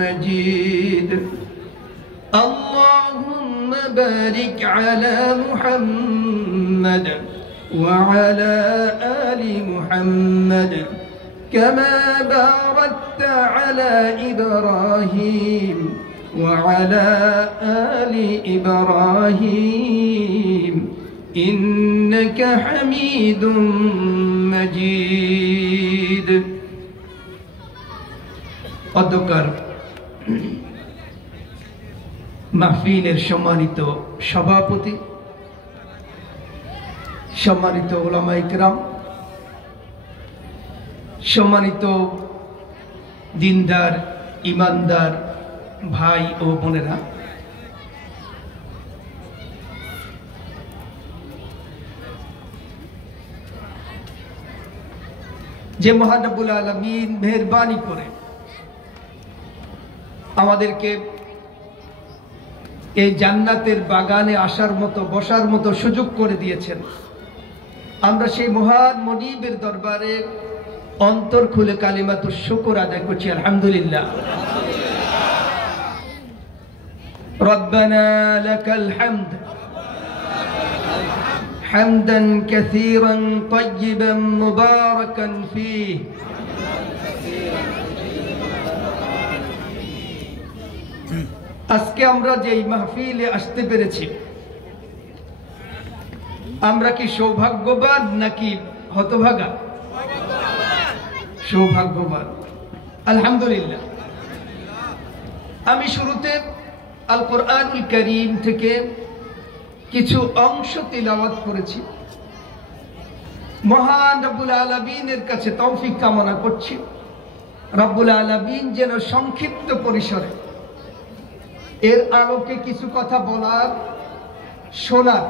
مجيد اللهم بارك على محمد وعلى آل محمد كما باركت على إبراهيم وعلى آل إبراهيم إنك حميد مجيد অধ্যকার মাহফিলের সম্মানিত সভাপতি, সম্মানিত উলামায়ে কেরাম, সম্মানিত দিনদার ইমানদার ভাই ও বোনেরা, যে মহান রব্বুল আলামিন মেহেরবানি করে আমাদেরকে এই জান্নাতের বাগানে আসার মতো বসার মতো সুযোগ করে দিয়েছেন, আমরা সেই মহান মনিবের দরবারে অন্তর খুলে কালিমাতুশ শুকর আদায় করছি। আলহামদুলিল্লাহ। রব্বানা লাকাল হামদ হামদান কাসীরান তাইয়িবান মুবারাকান ফীহি আজকে আমরা যে মাহফিলে আসতে পেরেছি, আমরা কি সৌভাগ্যবান নাকি হতভাগা? সৌভাগ্যবান, আলহামদুলিল্লাহ। আমি শুরুতে আল কোরআনুল কারীম থেকে কিছু অংশ তিলাওয়াত করেছি। মহান রব্বুল আলামিনের কাছে তৌফিক কামনা করছি, রব্বুল আলামিন যেন সংক্ষিপ্ত পরিসরে এর আলোকে কিছু কথা বলার, শোনার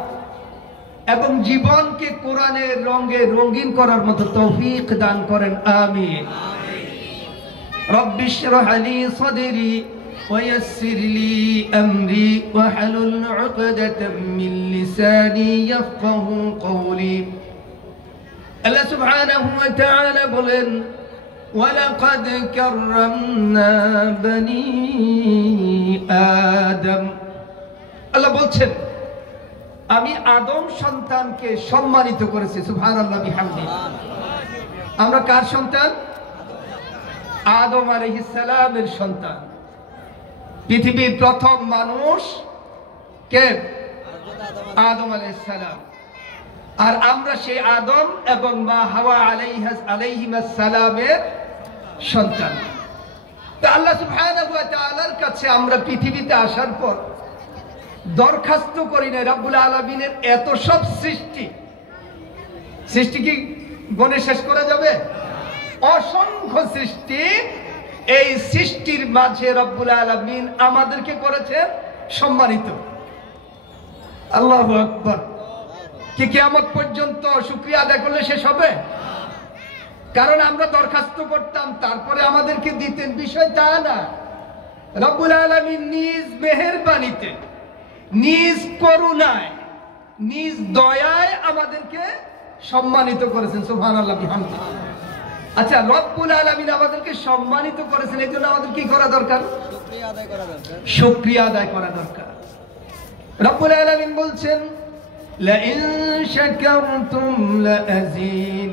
এবং জীবনকে কোরআনের রঙে রঙিন করার মতো তৌফিক দান করেন। আমিন। রব্বি ইশরাহ লি সাদরি ওয়া ইয়াসসির লি আমরি ওয়াহলুল উকদাতাম মিন লিসানি ইয়াফকাহু কওলি। আল্লাহ সুবহানাহু ওয়া তাআলা বলেন, ওয়ালাকাদ কাররামনা বনি আদম। আল্লাহ বলছেন, আমি আদম সন্তানকে সম্মানিত করেছি। সুবহানাল্লাহ বিহামদি। আমরা কার সন্তান? আদম আলাইহিস সালামের সন্তান। পৃথিবীর প্রথম মানুষ কে? আদম আলাইহিস সালাম। আর আমরা সেই আদম এবং মা হাওয়া আলাইহিমাস সালামের সন্তান। তা আল্লাহ সুবহানাহু ওয়া তাআলার কাছে আমরা পৃথিবীতে আসার পর দরখাস্ত করি না রব্বুল আলামিনের এত সব সৃষ্টি কি গণে শেষ করা যাবে? অসংখ্য সৃষ্টি। এই সৃষ্টির মাঝে রব্বুল আলামিন আমাদেরকে করেছেন সম্মানিত। আল্লাহু আকবার। কি কিয়ামত পর্যন্ত শুকরিয়া আদায় করলে শেষ হবে? কারণ আমরা দরখাস্ত করতাম, তারপরে আমাদেরকে দিতেন, বিষয় তা না। রব্বুল আলামিন নিজ মেহেরবানিতে, নিজ করুণায়, নিজ দয়ায় আমাদেরকে সম্মানিত করেছেন। সুবহানাল্লাহ বিহামদি। আচ্ছা, রব্বুল আলামিন আমাদেরকে সম্মানিত করেছেন, এই জন্য আমাদের কি করা দরকার? শুকরিয়া আদায় করা দরকার। রব্বুল আলামিন বলছেন, لئن شكرتم لأزيدنكم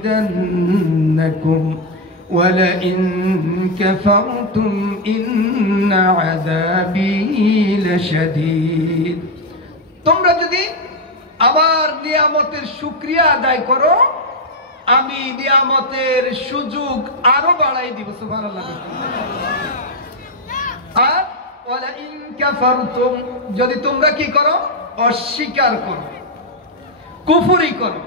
ولئن كفرتم إن عذابي لشديد। তোমরা যদি আমার নিয়ামতের শুকরিয়া আদায় করো, আমি নিয়ামতের সুযোগ আরো বাড়াই দিব। সুবহানাল্লাহ। আর ওয়ালাইন কাফারতুম, যদি তোমরা কি করো? অস্বীকার করো, কুফরি করো,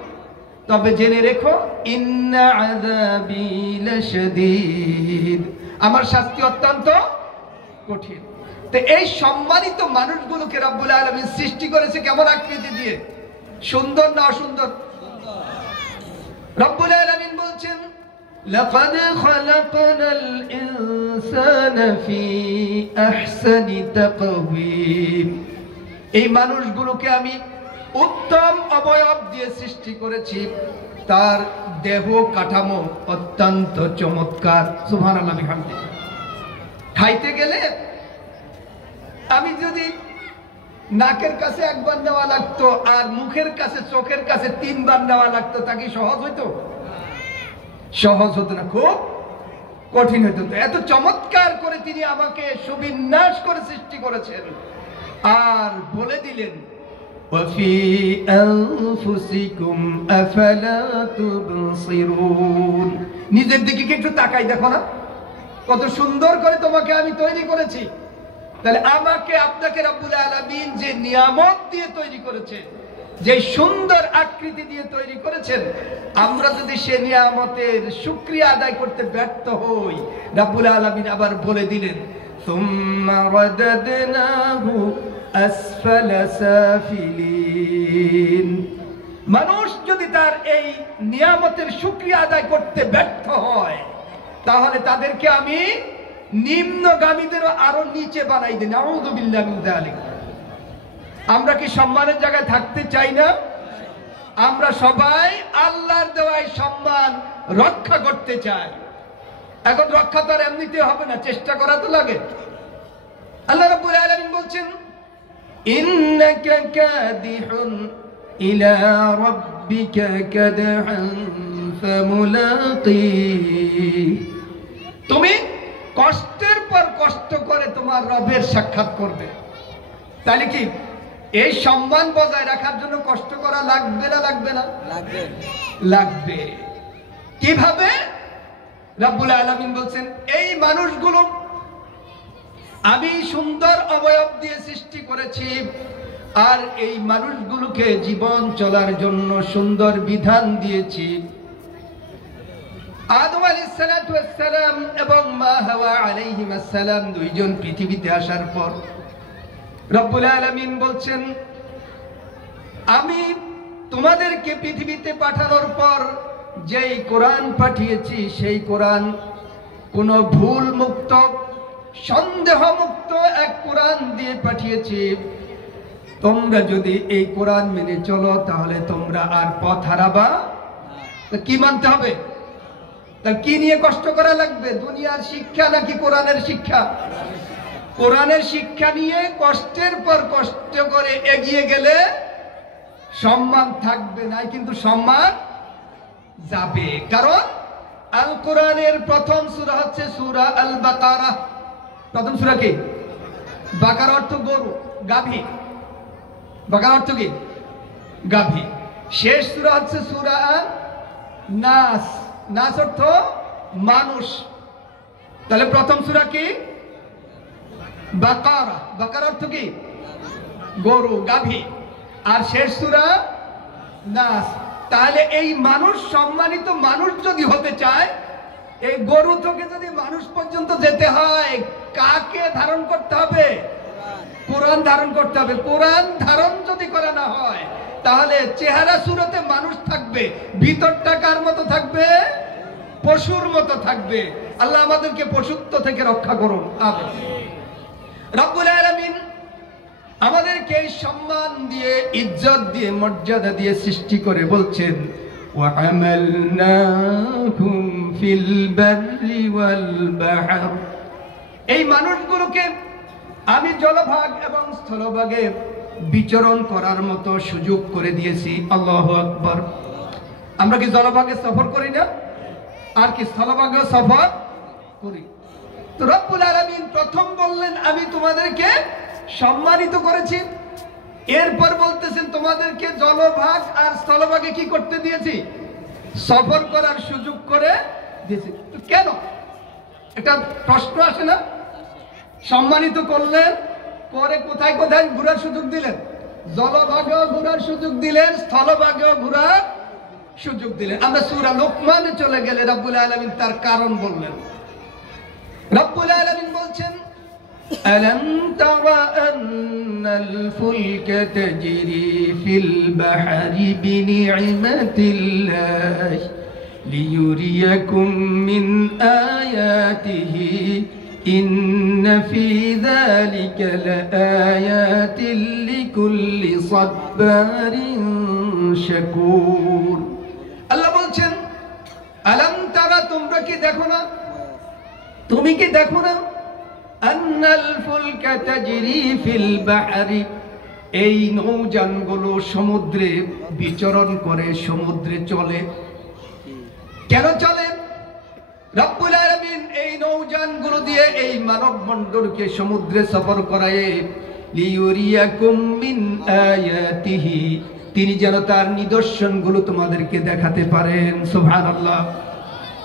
তবে জেনে রেখো ইন্না আযাবি লাশাদীদ, আমার শাস্তি অত্যন্ত কঠিন। তো এই সম্মানিত মানুষগুলোকে রব্বুল আলামিন সৃষ্টি করেছে কেমন আকৃতি দিয়ে? সুন্দর না অসুন্দর? রব্বুল আলামিন বলছেন, লাকাদ খালাকনাল ইনসানা ফি আহসানি তাকওয়িম, এই মানুষগুলোকে আমি উত্তম অবয়ব দিয়ে সৃষ্টি করেছি, তার দেহ কাঠামো অত্যন্ত চমৎকার। সুবহানাল্লাহ বিহামদিহি। খাইতে গেলে আমি যদি নাকের কাছে একবার নেওয়া লাগতো আর মুখের কাছে চোখের কাছে 3 বার নেওয়া লাগতো, তা কি সহজ হইতো? সহজ হতো না, খুব কঠিন হইতো। এত চমৎকার করে তিনি আমাকে সুবিন্যাস করে সৃষ্টি করেছেন আর বলে দিলেন وَفِي أَنفُسِكُمْ أَفَلَا تُبْصِرُونَ। নিজের দিকে কি একটু তাকাই দেখো না, কত সুন্দর করে তোমাকে আমি তৈরি করেছি। তাহলে আমাকে আপনাকে রব্বুল আলামিন যে নিয়ামত দিয়ে তৈরি করেছে, যে সুন্দর আকৃতি দিয়ে তৈরি করেছেন, আমরা যদি সে নিয়ামতের শুকরিয়া আদায় করতে ব্যর্থ হই, রব্বুল আলামিন আবার বলে দিলেন সুম্মা রাদাদনাহু আসফালা সাফিলিন। মানুষ যদি তার এই নিয়ামতের শুকরিয়া আদায় করতে ব্যর্থ হয়, তাহলে তাদেরকে আমি নিম্নগামীদেরও আরো নিচে বানাই দিই। নাউযু বিল্লাহি মিন যালিক। আমরা কি সম্মানের জায়গায় থাকতে চাই না? আমরা সবাই আল্লাহর দেওয়া সম্মান রক্ষা করতে চাই। এখন রক্ষা তো আর এমনিতে হবে না, চেষ্টা করা তো লাগে। আল্লাহ রাব্বুল আলামিন বলছেন ইন্নাকা কাদিহুন ইলা রাব্বিকা কাদহান ফামুলাকি। তুমি কষ্টের পর কষ্ট করে তোমার রবের সাক্ষাৎ করবে। তাহলে কি এই সম্মান বজায় রাখার জন্য কষ্ট করা লাগবে না লাগবে না? লাগবে। কিভাবে? রব্বুল আলামিন বলছেন এই মানুষগুলো আমি সুন্দর অবয়ব দিয়ে সৃষ্টি করেছি, আর এই মানুষগুলোকে জীবন চলার জন্য সুন্দর বিধান দিয়েছি। আদম আলাইহিস সালাতু ওয়াস সালাম এবং মা হাওয়া আলাইহিস সালাম দুইজন পৃথিবীতে আসার পর রব্বুল আলামিন বলছেন আমি তোমাদেরকে পৃথিবীতে পাঠানোর পর যেই কোরআন পাঠিয়েছি, সেই কোরআন কোনো ভুল মুক্ত, সন্দেহ মুক্ত এক কোরআন দিয়ে পাঠিয়েছি। তোমরা যদি এই কোরআন মেনে চলো তাহলে তোমরা আর পথ হারাবা। কি মানতে হবে? কি নিয়ে কষ্ট করা লাগবে? দুনিয়ার শিক্ষা নাকি কোরআনের শিক্ষা? কোরআনের শিক্ষা নিয়ে কষ্টের পর কষ্ট করে এগিয়ে গেলে সম্মান থাকবে না, কিন্তু সম্মান যাবে। কারণ আল কোরআনের প্রথম সূরা হচ্ছে সূরা আল বাকারা। প্রথম সূরা কি? বাকারা অর্থ গরু, গাভী। বাকারা অর্থ কি? গাভী। শেষ সূরা হচ্ছে সূরা নাস। নাস অর্থ মানুষ। তাহলে প্রথম সূরা কি? বাকারা। বাকারা অর্থ কি? গরু, গাভী। আর শেষ সূরা নাস। তাহলে এই মানুষ, সম্মানিত মানুষ যদি হতে চায়, এই গরু থেকে যদি মানুষ পর্যন্ত যেতে হয়, কাকে ধারণ করতে হবে? কোরআন ধারণ করতে হবে। কোরআন ধারণ যদি করা না হয়, তাহলে চেহারা সুরতে মানুষ থাকবে, ভিতরটা কার মতো থাকবে? পশুর মতো থাকবে। আল্লাহ আমাদেরকে পশুত্ব থেকে রক্ষা করুন, আমিন। রব্বুল আলামিন আমাদেরকে সম্মান দিয়ে, ইজ্জত দিয়ে, মর্যাদা দিয়ে সৃষ্টি করে বলছেন ওয়া আমালনাহুম ফিল বাররি ওয়াল বাহর। এই মানুষগুলোকে আমি জলভাগ এবং স্থলভাগে বিচরণ করার মতো সুযোগ করে দিয়েছি। আল্লাহু আকবার। আমরা কি জলভাগে সফর করি না? আর কি স্থলভাগে সফর করি? তো রব্বুল আলামিন প্রথম বললেন আমি তোমাদেরকে সম্মানিত করেছি, এরপর বলতেছেন তোমাদেরকে জলভাগ আর স্থলভাগে কি করতে দিয়েছি? সফর করার সুযোগ করে দিয়েছি। তো কেন? একটা প্রশ্ন আসে না? সম্মানিত করলেন, পরে কোথায় কোথায় ঘোরার সুযোগ দিলেন? জলভাগেও ঘোরার সুযোগ দিলেন, স্থলভাগেও ঘোরার সুযোগ দিলেন। আমরা সূরা লোকমানে চলে গেলে রব্বুল আলামিন তার কারণ বললেন। রব্বুল আলামিন বলছেন ألم تر أن الفلك تجري في البحر بنعمة الله ليريكم من آياته إن في ذلك لآيات لكل صبار شكور। আল্লাহ বলছেন আলাম তারা, তোমরা কি দেখো না? তুমি কি দেখো না আন্নাল ফুলকা তাজরি ফিল বাহরি, এই নৌযানগুলো সমুদ্রে বিচরণ করে, সমুদ্রে চলে। কেন চলে? রব্বুল আলামিন এই নৌযানগুলো দিয়ে এই মানব মণ্ডলকে সমুদ্রে সফর করায় লিয়ুরিয়াকুম মিন আয়াতিহি, তিনি যেন তার নিদর্শনগুলো তোমাদেরকে দেখাতে পারেন। সুবহানাল্লাহ।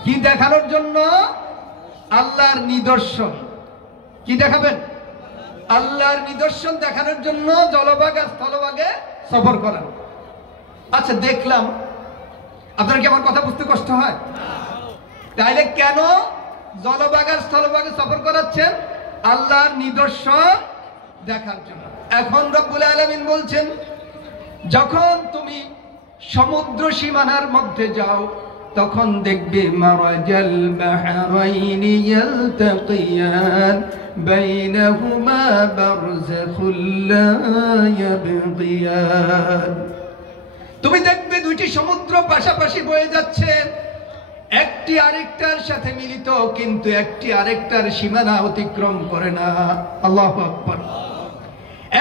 কি দেখানোর জন্য? আল্লাহর নিদর্শন। কি দেখাবেন? আল্লাহর নিদর্শন দেখানোর জন্য জলভাগ আর স্থলভাগে সফর করেন। আচ্ছা, দেখলাম, আপনার কি আমার কথা বুঝতে কষ্ট হয়? তাইলে কেন জলভাগ আর স্থলভাগে সফর করাচ্ছেন? আল্লাহর নিদর্শন দেখার জন্য। এখন রব্বুল আলামিন বলছেন, যখন তুমি সমুদ্র সীমানার মধ্যে যাও তখন দেখবে মারাজাল বাহরাইনি ইয়ালতাকিয়ান বাইনাহুমা বারযাখুল লা ইয়াবগিয়ান। তুমি দেখবে দুইটি সমুদ্র পাশাপাশি বয়ে যাচ্ছে, একটি আরেকটার সাথে মিলিত, কিন্তু একটি আরেকটার সীমানা অতিক্রম করে না। আল্লাহু আকবার।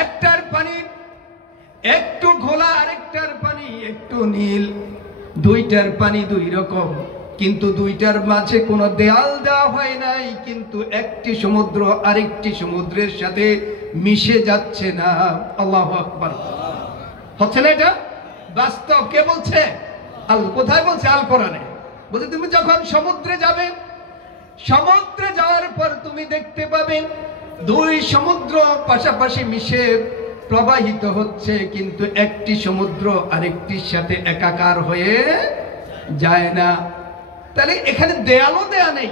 একটার পানি একটু ঘোলা, আরেকটার পানি একটু নীল। দুইটার পানি দুই রকম, কিন্তু দুইটার মাঝে কোনো দেয়াল দেওয়া হয় নাই, কিন্তু একটি সমুদ্র আরেকটি সমুদ্রের সাথে মিশে যাচ্ছে না। আল্লাহু আকবার। হচ্ছে না এটা? বাস্তব। কে বলছে? কোথায় বলছে? আল কোরআনে বলছে, তুমি যখন সমুদ্রে যাবে, সমুদ্রে যাওয়ার পর তুমি দেখতে পাবে দুই সমুদ্র পাশাপাশি মিশে প্রবাহিত হচ্ছে, কিন্তু একটি সমুদ্র আরেকটির সাথে একাকার হয়ে যায় না। তাহলে এখানে দেয়ালও দেয়া নেই,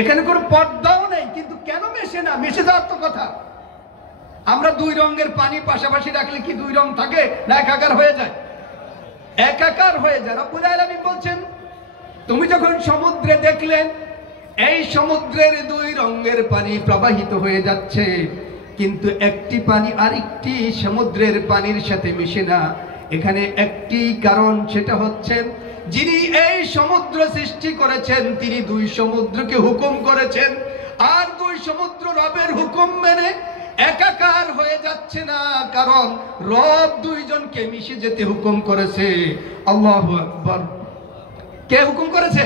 এখানে কোনো পর্দাও নেই, কিন্তু কেন মেশে না? মেশে যাওয়ার তো কথা। আমরা দুই রঙের পানি পাশাপাশি রাখলে কি দুই রং থাকে না একাকার হয়ে যায়? একাকার হয়ে যায়। রব্বুল আলামিন বলছেন, তুমি যখন সমুদ্রে দেখলে এই সমুদ্রের দুই রঙের পানি প্রবাহিত হয়ে যাচ্ছে, কিন্তু একটি পানি আরেকটি সমুদ্রের পানির সাথে মিশে না, এখানে একটি কারণ, সেটা হচ্ছে যিনি এই সমুদ্র সৃষ্টি করেছেন তিনি দুই সমুদ্রকে হুকুম করেছেন, আর দুই সমুদ্র রবের হুকুম মেনে একাকার হয়ে যাচ্ছে না, কারণ রব দুইজনকে মিশে যেতে হুকুম করেছে। আল্লাহু আকবার। কে হুকুম করেছে?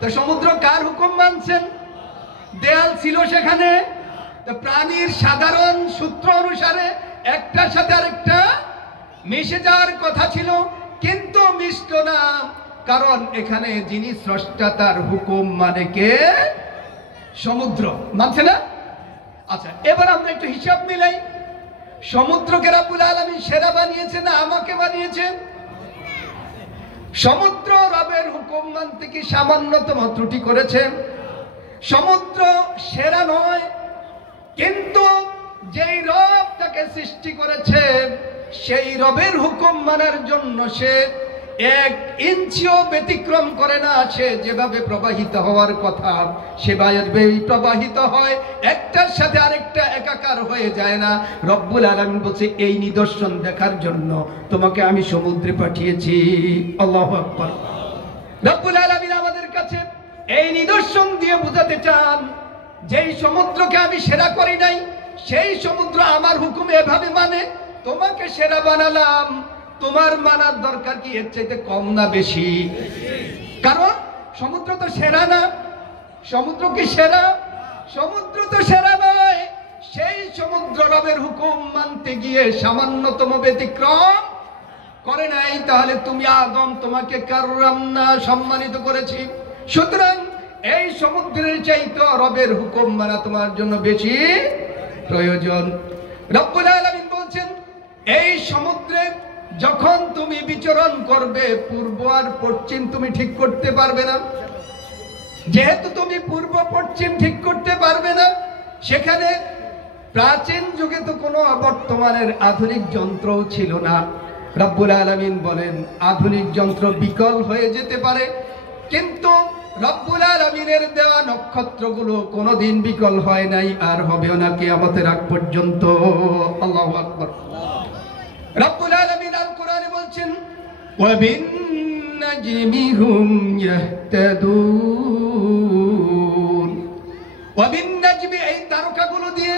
তো সমুদ্র কার হুকুম মানছেন? দেয়াল ছিল সেখানে, প্রাণীর সাধারণ সূত্র অনুসারে একটার সাথে আরেকটা মিশে যাওয়ার কথা ছিল, কিন্তু মিশত না, কারণ এখানে যিনি স্রষ্টা তার হুকুম মানে কে? সমুদ্র। মানছে না? আচ্ছা, এবার আমরা একটু হিসাব মিলাই। সমুদ্রকে রব্বুল আলামিন সেরা বানিয়েছে না আমাকে বানিয়েছে? সমুদ্র রবের হুকুম মানতে কি সামান্যতম ত্রুটি করেছে? সমুদ্র সেরা নয়, কিন্তু যেই রব তাকে সৃষ্টি করেছে সেই রবের হুকুম মানার জন্য সে এক ইঞ্চিও ব্যতিক্রম করে না। সে যেভাবে প্রবাহিত হওয়ার কথা সেভাবেই প্রবাহিত হয়, একটার সাথে আরেকটা একাকার হয়ে যায় না। রব্বুল আলামিন বলছে, এই নিদর্শন দেখার জন্য তোমাকে আমি সমুদ্রে পাঠিয়েছি। আল্লাহু আকবার। রব্বুল আলামিন আমাদের কাছে এই নিদর্শন দিয়ে বোঝাতে চান, যেই সমুদ্রকে আমি সেরা করি নাই সেই সমুদ্র আমার হুকুম এভাবে মানে, তোমাকে সেরা বানালাম, তোমার মানার দরকার কি এর চাইতে কম না বেশি? কারণ সমুদ্র তো সেরা না। সমুদ্র কি সেরা? সমুদ্র তো সেরা নয়। সেই সমুদ্র রবের হুকুম মানতে গিয়ে সামান্যতম ব্যতিক্রম করে নাই। তাহলে তুমি আদম, তোমাকে কাররামনা, সম্মানিত করেছি। সুতরাং এই সমুদ্রের চাইতে রবের হুকুম মানা তোমার জন্য বেশি প্রয়োজন। রব্বুল আলামিন বলছেন, এই সমুদ্রে যখন তুমি বিচরণ করবে, পূর্ব আর পশ্চিম তুমি ঠিক করতে পারবে না। যেহেতু তুমি পূর্ব পশ্চিম ঠিক করতে পারবে না, সেখানে প্রাচীন যুগে তো কোনো বর্তমানের আধুনিক যন্ত্রও ছিল না। রব্বুল আলামিন বলেন, আধুনিক যন্ত্র বিকল হয়ে যেতে পারে, কিন্তু রব্বুল আলামিনের দেওয়া নক্ষত্রগুলো কোনোদিন বিকল হয় নাই, আর হবেও না কিয়ামতের আগ পর্যন্ত। আল্লাহু আকবার। রব্বুল আলামিন আল কোরআনে বলছেন, ওয়া বিন নাজমি হুম ইয়াহতাদুন, ওয়াবিন নাজমি, এই তারকাগুলো দিয়ে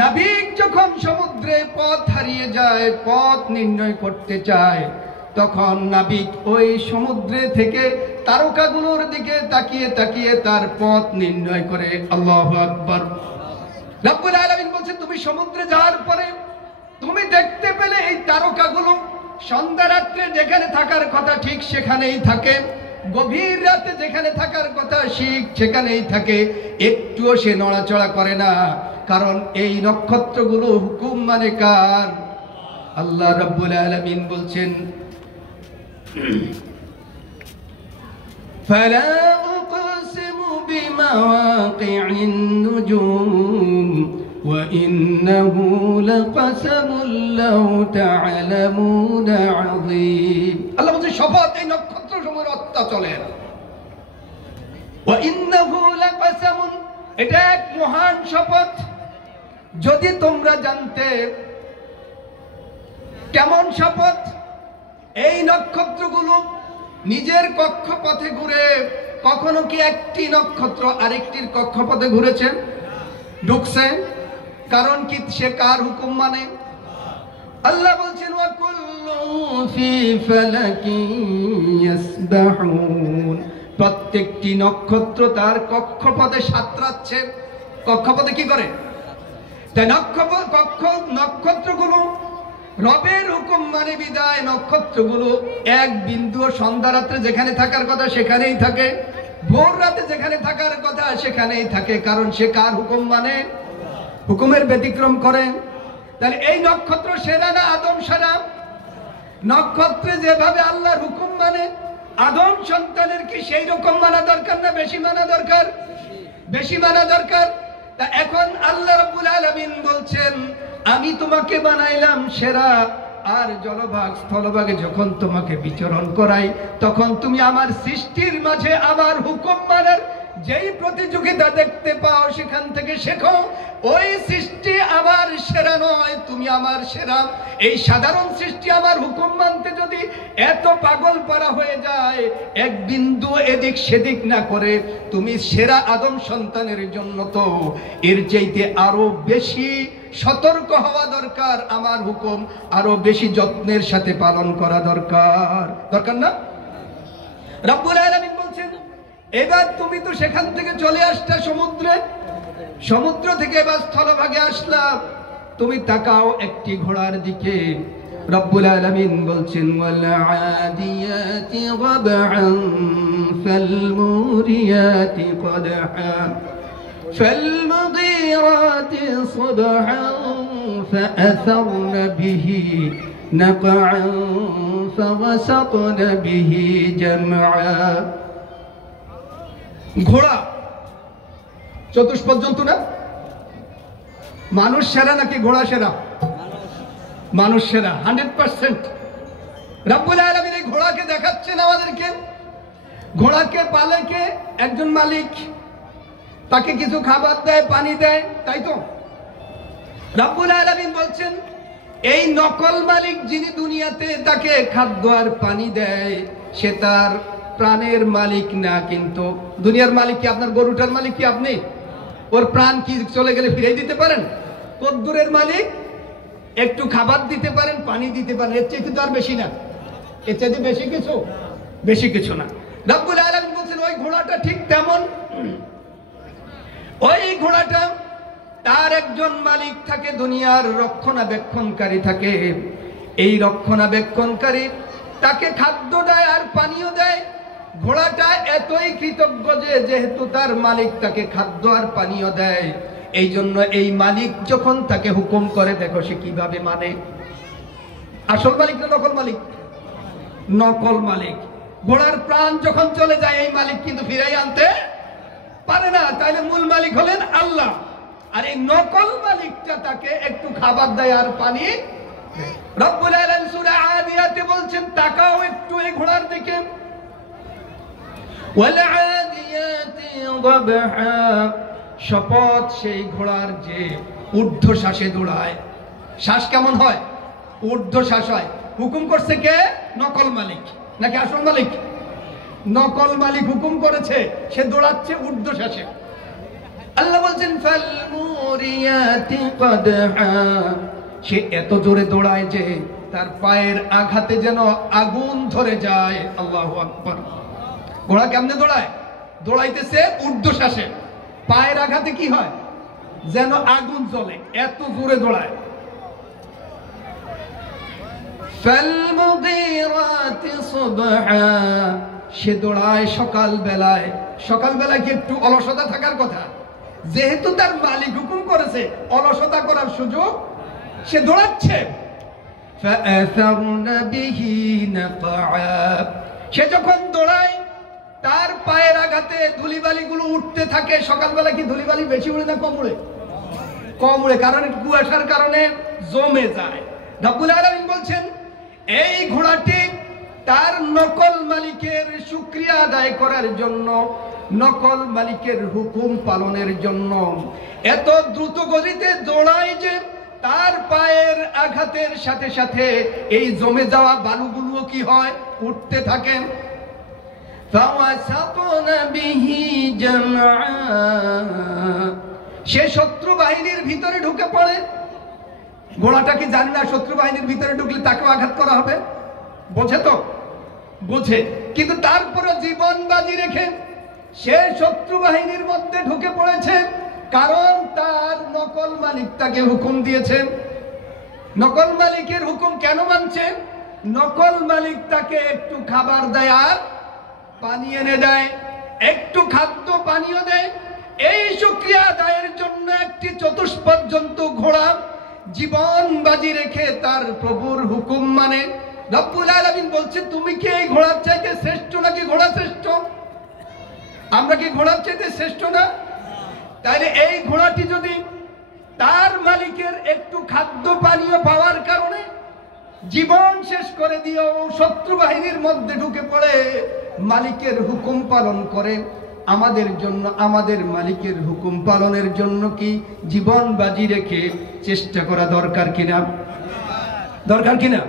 নাবিক যখন সমুদ্রে পথ হারিয়ে যায়, পথ নির্ণয় করতে চায়, তখন নাবিক ওই সমুদ্রে থেকে তারকাগুলোর দিকে তাকিয়ে তাকিয়ে তার পথ নির্ণয় করে। আল্লাহু আকবার। রব্বুল আলামিন বলছেন, তুমি সমুদ্রে যাওয়ার পরে তুমি দেখতে পেলে এই তারকাগুলো সন্ধ্যা রাত্রে যেখানে থাকার কথা ঠিক সেখানেই থাকে, গভীর রাতে যেখানে থাকার কথা ঠিক সেখানেই থাকে, একটুও সে নড়াচড়া করে না। কারণ এই নক্ষত্রগুলো হুকুম মানে কার? আল্লাহ রাব্বুল আলামিন বলছেন, ফালা উকসিমু বিমাওয়াকি'ন নুজুম ওয়া ইন্নাহু লাকাসামুল লাউ তা'লামুনা আযীম। আল্লাহ বলছেন, শপথ এই নক্ষত্রসমূহের অত্যাচলের। ওয়া ইন্নাহু লাকাসামুন, এটা এক মহান শপথ। যদি তোমরা জানতে। কেমন শপথ? এই নক্ষত্রগুলো নিজের কক্ষপথে ঘুরে। কখনো কি একটি নক্ষত্র আরেকটির কক্ষপথে ঘুরেছে, ঢুকছে? কারণ কি? সে কার হুকুম মানে? আল্লাহ বলছেন, ওয়া কুল্লু ফি ফালাকিন ইয়াসবাহুন, প্রত্যেকটি নক্ষত্র তার কক্ষপথে সাঁতরাচ্ছে। কক্ষপথে কি করে? তাই নক্ষত্রগুলো রবের হুকুম মানে বিদায় নক্ষত্রগুলো এক বিন্দু সন্ধ্যা রাত্রে যেখানে থাকার কথা সেখানেই থাকে, ভোর রাতে যেখানে থাকার কথা সেখানেই থাকে। কারণ সে কার হুকুম মানে? হুকুমের ব্যতিক্রম করে। তাহলে এই নক্ষত্র সেরা না আদম সেরা? নক্ষত্রে যেভাবে আল্লাহর হুকুম মানে, আদম সন্তানের কি সেই রকম মানা দরকার না বেশি মানা দরকার? বেশি মানা দরকার। তা এখন আল্লাহ রাব্বুল আলামিন বলছেন, আমি তোমাকে বানাইলাম সেরা, আর জলভাগ স্থলভাগে যখন তোমাকে বিচরণ করাই, তখন তুমি আমার সৃষ্টির মাঝে আমার হুকুম মানার যেই প্রতিযোগিতা দেখতে পাও সেখান থেকে শেখো। ওই সৃষ্টি আমার সেরা নয়, তুমি আমার সেরা। এই সাধারণ সৃষ্টি আমার হুকুম মানতে যদি এত পাগল পারা হয়ে যায়, এক বিন্দু এদিক সেদিক না করে, তুমি সেরা আদম সন্তানের জন্য তো এর চাইতে আরো বেশি সতর্ক হওয়া দরকার। আমার হুকুম আরো বেশি যত্নের সাথে পালন করা দরকার। দরকার না? রব্বুল আলামিন বলছেন, এবার তুমি তো সেখান থেকে চলে আসটা সমুদ্রে, সমুদ্র থেকে এবার স্থলভাগে আসলাম। তুমি তাকাও একটি ঘোড়ার দিকে। রব্বুল আলামিন বলছেন, ওয়াল আদিয়াতি গাবআন ফাল মুরিয়াতি কদহা فالمغيرات صبحا فأثرن به نقعا فوسطن به جمعا। ঘোড়া চতুষ্পদ জন্তু না? মানুষ সেরা নাকি ঘোড়া সেরা? মানুষ সেরা 100%। রব্বুল আলামিন এই ঘোড়াকে দেখাচ্ছেন আমাদেরকে। ঘোড়াকে পালে কে? একজন মালিক, তাকে কিছু খাবার দেয়, পানি দেয়, তাই তো? রব্বুল আলামিন বলছেন, এই নকল মালিক যিনি দুনিয়াতে তাকে খাদ্য আর পানি দেয়, সে তার প্রাণের মালিক না। কিন্তু দুনিয়ার মালিক কি? আপনার গরুটার মালিক কি আপনি? ওর প্রাণ কি চলে গেলে ফিরিয়ে দিতে পারেন? কদ্দুরের মালিক একটু খাবার দিতে পারেন, পানি দিতে পারেন, এর চাইতে তো আর বেশি না। এর চাইতে বেশি কিছু? বেশি কিছু না। রব্বুল আলামিন বলছেন, ওই ঘোড়াটা ঠিক তেমন। ওই ঘোড়াটা তার একজন মালিক থাকে, দুনিয়ার রক্ষণাবেক্ষণকারী থাকে। এই রক্ষণাবেক্ষণকারী তাকে খাদ্য দেয় আর পানীয় দেয়। ঘোড়াটা এতই কৃতজ্ঞ যে যেহেতু তার মালিক তাকে খাদ্য আর পানীয় দেয়, এই জন্য এই মালিক যখন তাকে হুকুম করে, দেখো সে কিভাবে মানে। আসল মালিক না নকল মালিক? নকল মালিক। ঘোড়ার প্রাণ যখন চলে যায়, এই মালিক কিন্তু ফিরাই আনতে পারে না। তাইলে মূল মালিক হলেন আল্লাহ, আর এই নকল মালিকটা তাকে একটু খাবার দেয় আর পানি। রব্বুল আলামিন সূরা আদিয়াতে বলছেন, তাকাও একটু এই ঘোড়ার দিকে। ওয়াল আদিয়াতি দাবহা, শপথ সেই ঘোড়ার যে ঊর্ধ্বশ্বাসে দৌড়ায়। শ্বাস কেমন হয়? ঊর্ধ্বশ্বাস হয়। হুকুম করছে কে? নকল মালিক নাকি আসল মালিক? নকল মালিক হুকুম করেছে, সে দৌড়াচ্ছে ঊর্ধ্বশ্বাসে। আল্লাহ বলছেন ফাল মুরিয়াতি কদহা, সে এত জোরে দৌড়ায় যে তার পায়ের আঘাতে যেন আগুন ধরে যায়। আল্লাহু আকবার। ঘোড়া কেমনে দৌড়ায়? দৌড়াইতেছে ঊর্ধ্বশ্বাসে, পায়ের আঘাতে কি হয়? যেন আগুন জ্বলে, এত জোরে দৌড়ায়। ফালমুগীরাতি সুবহা, সে দৌড়ায় সকাল বেলায়। সকাল বেলায় কি একটু অলসতা থাকার কথা? যেহেতু তার মালিক হুকুম করেছে, অলসতা করার সুযোগ, সে দৌড়াচ্ছে। ফাআসারনা বিহি নাকআ, সে যখন দৌড়ায় তার পায়ের আঘাতে ধুলিবালিগুলো উঠতে থাকে। সকালবেলা কি ধুলিবালি বেশি উড়ে না কম উড়ে? কম উড়ে, কারণ কুয়াশার কারণে জমে যায়। রব্বুল আলামিন বলছেন এই ঘোড়াটি তার নকল মালিকের শুকরিয়া আদায় করার জন্য, নকল মালিকের হুকুম পালনের জন্য এত দ্রুত গতিতে দৌড়ায় যে তার পায়ের আঘাতের সাথে সাথে এই জমে যাওয়া বালুগুলো কি হয়? উঠতে থাকে। সে শত্রু বাহিনীর ভিতরে ঢুকে পড়ে। ঘোড়াটা কি জানি না শত্রু বাহিনীর ভিতরে ঢুকলে তাকে আঘাত করা হবে? বোঝে তো? বোঝে, কিন্তু তারপরে জীবন বাজি রেখে সে শত্রু বাহিনীর মধ্যে ঢুকে পড়েছে, কারণ তার নকল মালিক তাকে হুকুম দিয়েছেন। নকল মালিকের হুকুম কেন মানছে? নকল মালিক তাকে একটু খাবার দেয় আর পানি এনে দেয়, একটু খাদ্য পানীয় দেয়। এই শুকরিয়া আদায়ের জন্য একটি চতুষ্পদ জন্তু ঘোড়া জীবন বাজি রেখে তার প্রভুর হুকুম মানে। রব্বুল আলামিন বলছে তুমি কি এই ঘোড়ার চাইতে শ্রেষ্ঠ নাকি ঘোড়া শ্রেষ্ঠ? আমরা কি ঘোড়ার চাইতে শ্রেষ্ঠ না? তাহলে এই ঘোড়াটি যদি তার মালিকের একটু খাদ্য পানীয় পাওয়ার কারণে জীবন শেষ করে দিয়েও শত্রু বাহিনীর মধ্যে ঢুকে পড়ে মালিকের হুকুম পালন করে, আমাদের জন্য আমাদের মালিকের হুকুম পালনের জন্য কি জীবন বাজি রেখে চেষ্টা করা দরকার কিনা? দরকার কিনা?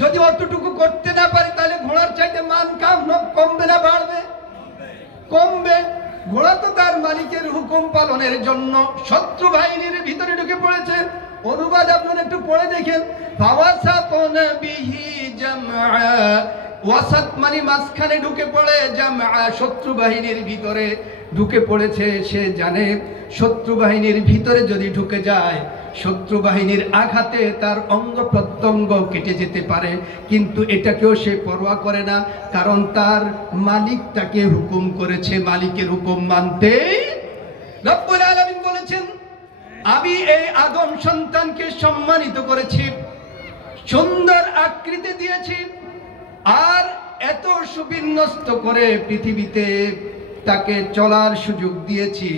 যদি অতটুকু করতে না পারি তাহলে ঘোড়ার চাইতে মান কাম কমবে না বাড়বে? কমবে। ঘোড়া তো তার মালিকের হুকুম পালনের জন্য শত্রু বাহিনীর ভিতরে ঢুকে পড়েছে। অনুবাদ আপনারা একটু পড়ে দেখেন। ফাওয়াসাতনা বিহি জামআ, ওয়াসাত মানে মাঝখানে ঢুকে পড়ে, জামআ শত্রু বাহিনীর ভিতরে ঢুকে পড়েছে। সে জানে শত্রু বাহিনীর ভিতরে যদি ঢুকে যায় শত্রু বাহিনীর আঘাতে তার অঙ্গ প্রত্যঙ্গ কেটে যেতে পারে, কিন্তু এটাকেও সে পরোয়া করে না, কারণ তার মালিক তাকে হুকুম করেছে, মালিকের হুকুম মানতে। রব্বুল আলামিন বলেছেন আমি এই আদম সন্তানকে সম্মানিত করেছি, সুন্দর আকৃতি দিয়েছি, আর এত সুবিন্যস্ত করে পৃথিবীতে তাকে চলার সুযোগ দিয়েছি।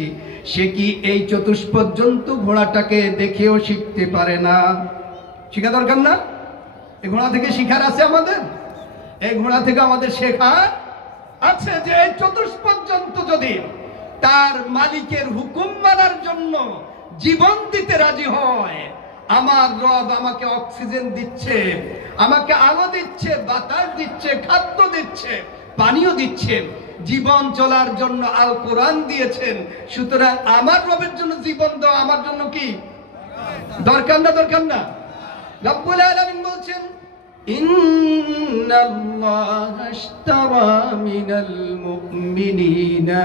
সে কি এই চতুষ্পদ জন্তু ঘোড়াটাকে দেখেও শিখতে পারে না? শিখা দরকার না? এই ঘোড়া থেকে শিখার আছে আমাদের? এই ঘোড়া থেকে আমাদের শেখার আছে যে এই চতুষ্পদ জন্তু যদি তার মালিকের হুকুম মানার জন্য জীবন দিতে রাজি হয়, আমার রব আমাকে অক্সিজেন দিচ্ছে, আমাকে আলো দিচ্ছে, বাতাস দিচ্ছে, খাদ্য দিচ্ছে, পানীয় দিচ্ছে, জীবন চলার জন্য আল কোরআন দিয়েছেন। সুতরাং আমার রবের জন্য জীবন দেওয়া আমার জন্য কি দরকার না? দরকার না? রব্বুল আলামিন বলছেন ইন্নাল্লাহা আশতারা মিনাল মুমিনিনা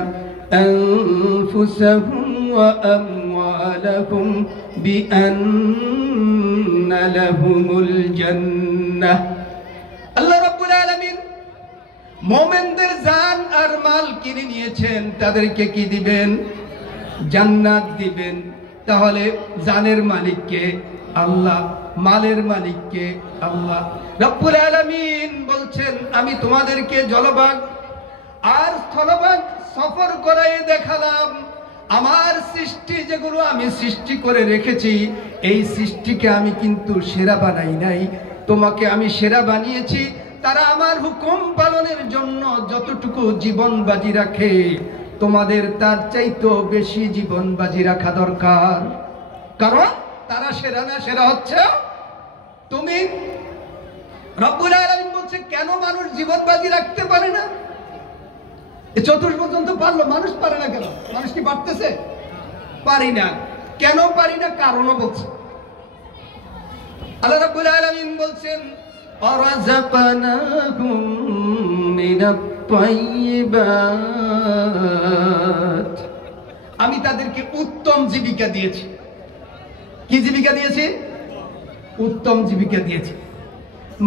আনফুসাহুম ওয়া আমওয়ালাহুম বিআন্না লাহুমুল জান্নাহ। আল্লাহ রাব্বুল আলামিন মুমিনদের জান আর মাল কিনে নিয়েছেন, তাদেরকে কি দিবেন? জান্নাত দিবেন। তাহলে জানের মালিককে আল্লাহ, মালের মালিককে আল্লাহ। রব্বুল আলামিন বলছেন আমি তোমাদেরকে জলভাগ আর স্থলভাগ সফর করায় দেখালাম। আমার সৃষ্টি যেগুলো আমি সৃষ্টি করে রেখেছি, এই সৃষ্টিকে আমি কিন্তু সেরা বানাই নাই, তোমাকে আমি সেরা বানিয়েছি। তারা আমার হুকুম পালনের জন্য যতটুকু জীবন বাজি রাখে, তোমাদের তার চাইতেও বেশি জীবন বাজি রাখা দরকার, কারণ তারা সেরা না, সেরা হচ্ছে তুমি। রব্বুল আলামিন বলছে কেন মানুষ জীবন বাজি রাখতে পারে না? এই চতুর্থ পর্যন্ত পারলো, মানুষ পারে না কেন? মানুষ কি পারতেছে? পারি না। কেন পারি না? কারণও বলছে। আল্লাহ রাব্বুল আলামিন বলছেন আরাযাকনাকুম মিনাত তাইয়্যিবাত, আমি তাদেরকে উত্তম জীবিকা দিয়েছি। কি জীবিকা দিয়েছি? উত্তম জীবিকা দিয়েছি।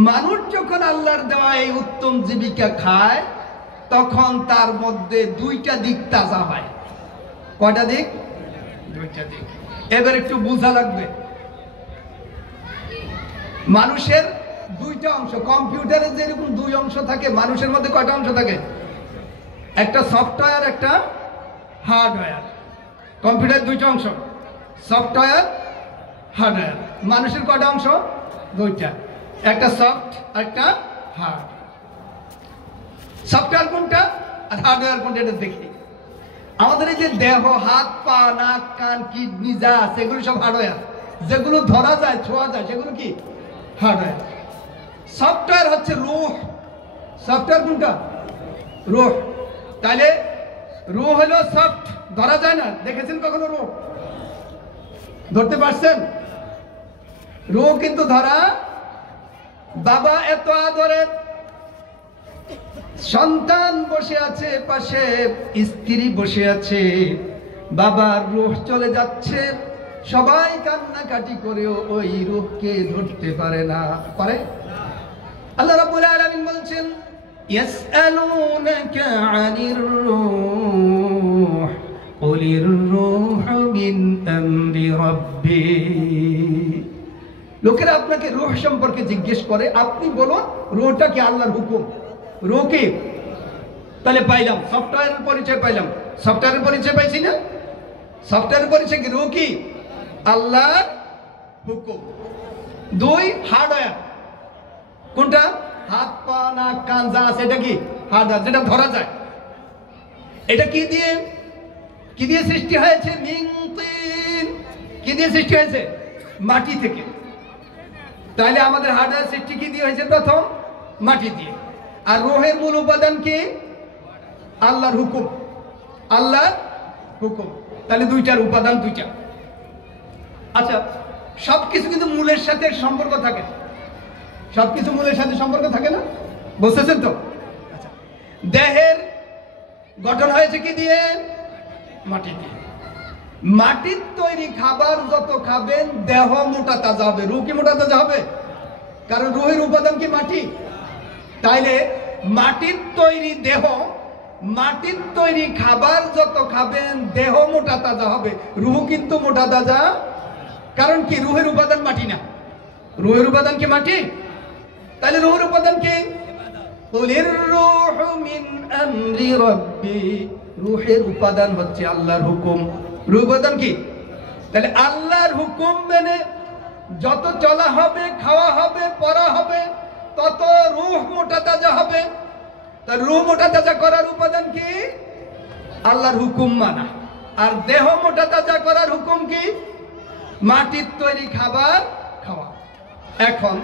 মানুষ যখন আল্লাহর দেওয়া এই উত্তম জীবিকা খায় তখন তার মধ্যে দুইটা দিক তাজা হয়। কয়টা দিক? দুইটা দিক। এবার একটু বোঝা লাগবে। মানুষের দুইটা অংশ। কম্পিউটারে যেরকম দুই অংশ থাকে, মানুষের মধ্যে কয়টা অংশ থাকে? একটা সফটওয়্যার, একটা হার্ডওয়্যার। কম্পিউটার দুইটা অংশ, সফটওয়্যার, হার্ডওয়্যার। মানুষের কয়টা অংশ? দুইটা, একটা সফট, একটা হার্ড। সফটওয়্যার কোনটা আর হার্ডওয়্যার কোনটা এটা দেখি। আমাদের এই যে দেহ, হাত পা, নাক, কান, কিডনি যা আছে এগুলো সব হার্ডওয়্যার। যেগুলো ধরা যায়, ছোঁয়া যায় সেগুলো কি? হার্ডওয়্যার। সফটওয়্যার হচ্ছে রূহ। সফটওয়্যার কোনটা? রূহ। তাহলে রূহ হলো সফট, ধরা যায় না। দেখেছেন কখনো রূহ? ধরতে পারছেন? রূহ কিন্তু ধরা। বাবা এত আদরের, সন্তান বসে আছে পাশে, স্ত্রী বসে আছে, বাবার রূহ চলে যাচ্ছে, সবাই কান্নাকাটি করেও ওই রূহকে ধরতে পারে না। পারে? আল্লাহ রাব্বুল আলামিন বলছেন ইয়াসআলুনাকা আনির রূহ কুলির রূহু মিন আমরি রাব্বি। লোকেরা আপনাকে রূহ সম্পর্কে জিজ্ঞেস করে, আপনি বলুন রূহটা কি? আল্লাহর হুকুম। রূহ কি? তাহলে পাইলাম সফটওয়্যারের পরিচয়, পাইলাম সফটওয়্যারের পরিচয়, পাইছি না? সফটওয়্যারের পরিচয় কি? রূহ কি? আল্লাহর হুকুম। দুই, হার্ডওয়্যার। কোনটা? হাত পা নাক কান যা আছে এটা কি? হার্ডওয়্যার, যেটা ধরা যায়। এটা কি দিয়ে, কি দিয়ে সৃষ্টি হয়েছে? মিন তিন। কি দিয়ে সৃষ্টি হয়েছে? মাটি থেকে। তাহলে আমাদের হার্ডওয়্যার সৃষ্টি কি দিয়ে হয়েছে? প্রথম মাটি দিয়ে। আর রূহের মূল উপাদান কি? আল্লাহর হুকুম। আল্লাহর হুকুম। তাহলে দুইটার উপাদান দুইটা। আচ্ছা, সবকিছু কিন্তু মূলের সাথে সম্পর্ক থাকে। সবকিছু মূলের সাথে সম্পর্ক থাকে না? বুঝতেছেন তো? আচ্ছা, দেহের গঠন হয়েছে কি দিয়ে? মাটি দিয়ে। মাটির তৈরি খাবার যত খাবেন দেহ মোটা তাজা হবে। রূহ কি মোটা তাজা হবে? কারণ রূহের উপাদান কি? মাটি। তাইলে মাটির তৈরি দেহ, মাটির তৈরি খাবার যত খাবেন দেহ মোটা তাজা হবে, রূহ কিন্তু মোটা তাজা। কারণ কি? রূহের উপাদান মাটি না। রূহের উপাদান কি? মাটি। তাহলে রূহের উপাদান কি? কুলির রূহু মিন আমরি রাব্বি। রূহের উপাদান হচ্ছে আল্লাহর হুকুম। রূহের উপাদান কি? তাহলে আল্লাহর হুকুম মেনে যত চলা হবে, খাওয়া হবে, পড়া হবে, তত রূহ মোটা তাজা হবে। তার রূহ মোটা তাজা করার উপাদান কি? আল্লাহর হুকুম মানা। আর দেহ মোটা তাজা করার হুকুম কি? মাটির তৈরি খাবার খাওয়া। এখন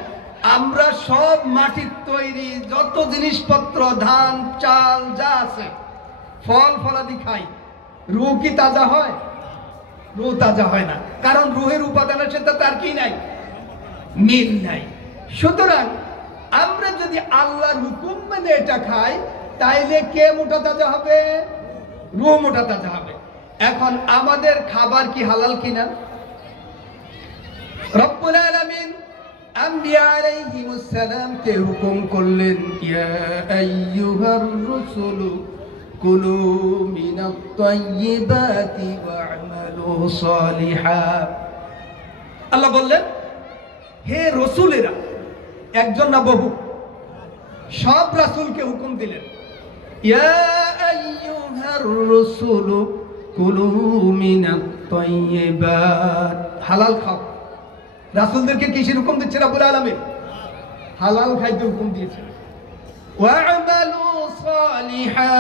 আমরা সব মাটির তৈরি যত জিনিসপত্র, ধান চাল যা আছে, ফল ফলাদি খাই, রূহ কি তাজা হয়? রূহ তাজা হয় না। কারণ রূহের উপাদানের সাথে তার কি নাই? মিল নাই। সুতরাং আমরা যদি আল্লাহর হুকুম মেনে এটা খাই তাইলে কে মোটা তাজা হবে? রূহ মোটা তাজা হবে। এখন আমাদের খাবার কি হালাল কিনা? রব্বুল আলামিন আম্বিয়া আলাইহিমুস সালামকে হুকুম করলেন, ইয়া আইয়ুহার রাসূলু কুলু মিনাত তাইয়্যিবাতি ওয়া'মালু সালিহা। আল্লাহ বললেন, হে রাসূলেরা, একজন না বহু, সব রাসূলকে হুকুম দিলেন, ইয়া আইয়ুহার রাসূলু কুলু মিনাত তাইয়্যিবাত। হালাল খাও। রাসূলদেরকে কিসের হুকুম দিচ্ছে রব্বুল আলামিন? হালাল খাইতে হুকুম দিয়েছে। ওয়া'মালু সালিহা,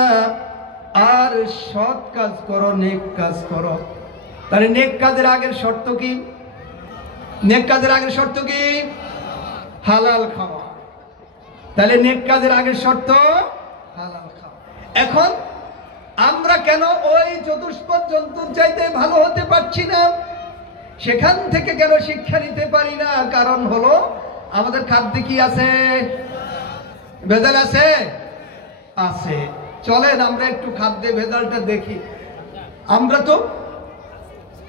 আর সৎ কাজ করো, নেক কাজ করো। তাহলে নেক কাজের আগের শর্ত কি? নেক কাজের আগের শর্ত কি? হালাল খাওয়া। তাহলে নেক কাজের আগের শর্ত হালাল খাওয়া। এখন আমরা কেন ওই চতুষ্পদ জন্তুর চাইতে ভালো হতে পারছি না? সেখান থেকে কেন শিক্ষা নিতে পারি না? কারণ হলো আমাদের খাদ্যে কি আছে? ভেজাল আছে? আছে। চলেন আমরা একটু খাদ্যে ভেজালটা দেখি। আমরা তো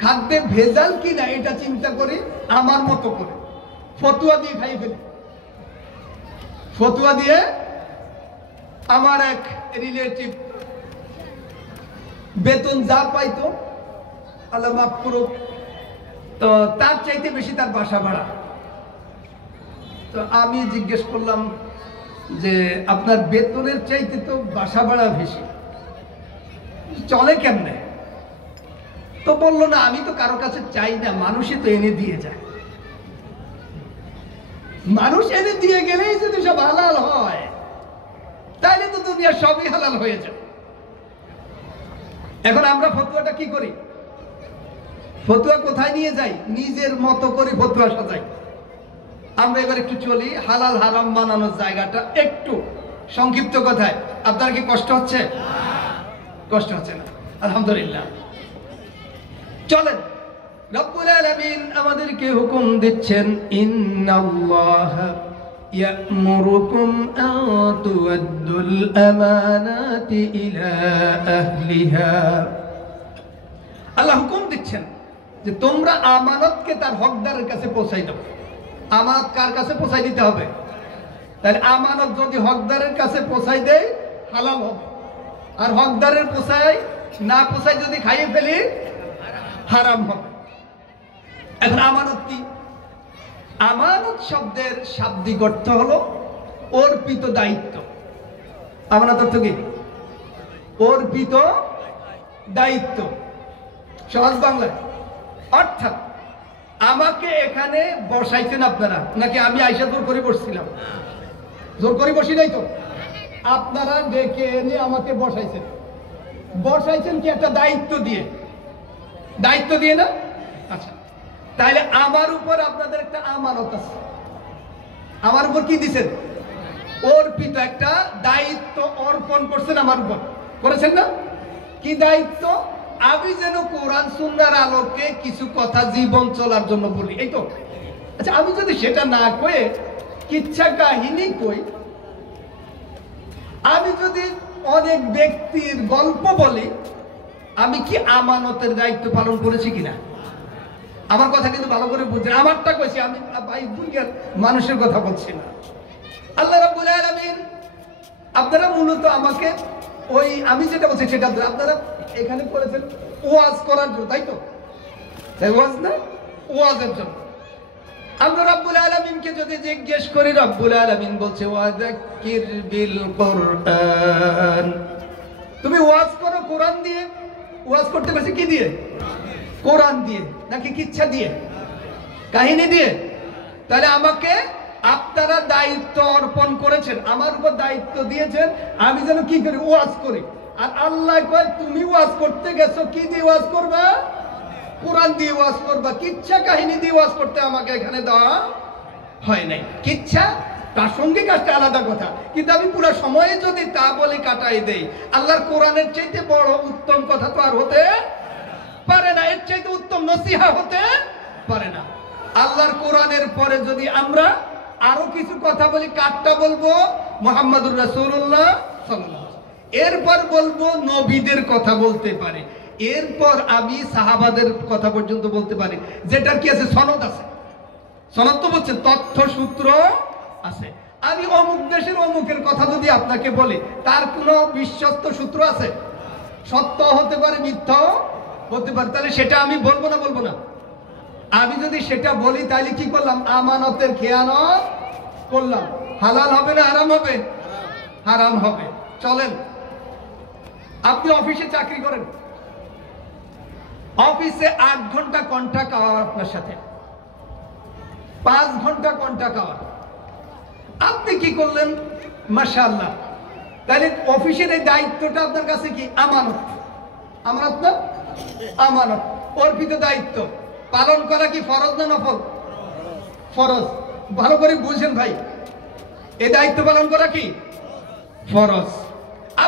খাদ্যে ভেজাল কি না এটা চিন্তা করি আমার মতো করে, ফতুয়া দিয়ে খাই ফেলি। ফতুয়া দিয়ে আমার এক রিলেটিভ বেতন যা পাইতো, আল্লাহ মাফ করুক, তো তার চাইতে বেশি তার বাসা ভাড়া। তো আমি জিজ্ঞেস করলাম যে আপনার বেতনের চাইতে তো বাসা ভাড়া বেশি, চলে কেমনে? তো বললো না, আমি তো কারো কাছে চাই না, মানুষই তো এনে দিয়ে যায়। মানুষ এনে দিয়ে গেলেই যদি সব হালাল হয়, তাইলে তো দুনিয়া সবই হালাল হয়ে যায়। এখন আমরা ফতুয়াটা কি করি? ফতুয়া কোথায় নিয়ে যাই? নিজের মতো করে ফতুয়া সাজাই। আমরা এবার একটু চলি হালাল হারাম বানানোর জায়গাটা একটু সংক্ষিপ্ত কথায়। আপনার কি কষ্ট হচ্ছে? কষ্ট হচ্ছে না, আলহামদুলিল্লাহ। চলেন, রব্বুল আলামিন আমাদেরকে হুকুম দিচ্ছেন, ইন্নাল্লাহা ইয়া'মুরুকুম আন তু'আদ্দুল আমানাতি ইলা আহলিহা। আল্লাহ হুকুম দিচ্ছেন যে তোমরা আমানতকে তার হকদারের কাছে পৌঁছাই দাও। আমানত কার কাছে পৌঁছাই দিতে হবে? তাহলে আমানত যদি হকদারের কাছে পৌঁছাই দেয় হালাল হবে, আর হকদারের না পৌঁছাই যদি খাইয়ে ফেলি হারাম হবে। এখন আমানত কি? আমানত শব্দের শাব্দিক অর্থ হলো অর্পিত দায়িত্ব। আমানত অর্থ কি? অর্পিত দায়িত্ব, সহজ বাংলায়। অর্থাৎ আমাকে এখানে বসাইছেন আপনারা, নাকি আমি আইসা জোর করে বসছিলাম? জোর করে বসি নাই তো, আপনারা ডেকে এনে আমাকে বসাইছেন। বসাইছেন কি একটা দায়িত্ব দিয়ে? দায়িত্ব দিয়ে না? আচ্ছা, তাহলে আমার উপর আপনাদের একটা আমানত আছে। আমার উপর কি দিছেন? অর্পিত একটা দায়িত্ব অর্পণ করছেন আমার উপর, করেছেন না? কি দায়িত্ব? আমি যেন কোরআন সুন্নাহর আলোকে কিছু কথা জীবন চলার জন্য বলি, এই তো। আচ্ছা, আমি যদি সেটা না কয়ে কিচ্ছা কাহিনী কই, আমি যদি অনেক ব্যক্তির গল্প বলি, আমি কি আমানতের দায়িত্ব পালন করেছি কিনা? আমার কথা কিন্তু ভালো করে বুঝছেন, আমারটা কইছি আমি, ভাই দুনিয়ার মানুষের কথা বলছি না। আল্লাহ রাব্বুল আলামিন, আপনারা মূলত আমাকে ওই আমি যেটা বলছি সেটা আপনারা এখানে করেছেন ওয়াজ করার জন্য, তাই তো? তাই ওয়াজ না, ওয়াজের জন্য। আমরা রব্বুল আলামিনকে যদি জিজ্ঞেস করি, রব্বুল আলামিন বলছে ওয়াযাক্কির বিল কুরআন, তুমি ওয়াজ করো কোরআন দিয়ে। ওয়াজ করতে পারছি কি দিয়ে? কোরআন দিয়ে, নাকি কিচ্ছা দিয়ে, কাহিনী দিয়ে? তাহলে আমাকে আপনারা দায়িত্ব অর্পণ করেছেন, আমার উপর দায়িত্ব দিয়েছেন, আমি যেন কি করি? ওয়াজ করি। আর আল্লাহ কয় তুমি ওয়াজ করতে গেছো, কি দিয়ে ওয়াজ করবা? কোরআন দিয়ে ওয়াজ করবা। কিচ্ছা কাহিনী দিয়ে ওয়াজ করতে আমাকে এখানে দেওয়া হয় নাই। কিচ্ছা প্রাসঙ্গিক একটা আলাদা কথা, কিন্তু আমি পুরো সময়ে যদি তা বলে কাটাই দেই, আল্লাহর কোরআনের চাইতে বড় উত্তম কথা তো আর হতে পারে না, এর চাইতে উত্তম নসিহা হতে পারে না। আল্লাহর কোরআনের পরে যদি আমরা আরো কিছু কথা বলি, কারটা বলবো? মুহাম্মদুর রাসূলুল্লাহ সাল্লাল্লাহু আলাইহি ওয়াসাল্লাম। এরপর বলবো নবীদের কথা বলতে পারি, এরপর আমি সাহাবাদের কথা পর্যন্ত বলতে পারি, যেটার কি আছে? সনদ আছে। সনদ তো বলছে তথ্য সূত্র আছে। আমি অমুক দেশের অমুকের কথা যদি আপনাকে বলি, তার কোনো বিশ্বস্ত সূত্র আছে? সত্য হতে পারে, মিথ্যাও হতে পারে, তাহলে সেটা আমি বলবো না? বলবো না। আমি যদি সেটা বলি তাহলে কি করলাম? আমানতের খেয়ানত করলাম। হালাল হবে না হারাম হবে? হারাম হবে। চলেন, আপনি অফিসে চাকরি করেন, অফিসে 8 ঘন্টা কন্ট্রাক্ট আওয়ার, আপনার সাথে 5 ঘন্টা কন্ট্রাক্ট আওয়ার। আপনি কি করলেন? মাশাআল্লাহ। তাহলে অফিসের এই দায়িত্বটা আপনার কাছে কি? আমানত। আমানত না? আমানত, অর্পিত দায়িত্ব। পালন করা কি ফরজ না নফল? ফরজ। ভালো করে বুঝেন ভাই, এই দায়িত্ব পালন করা কি ফরজ।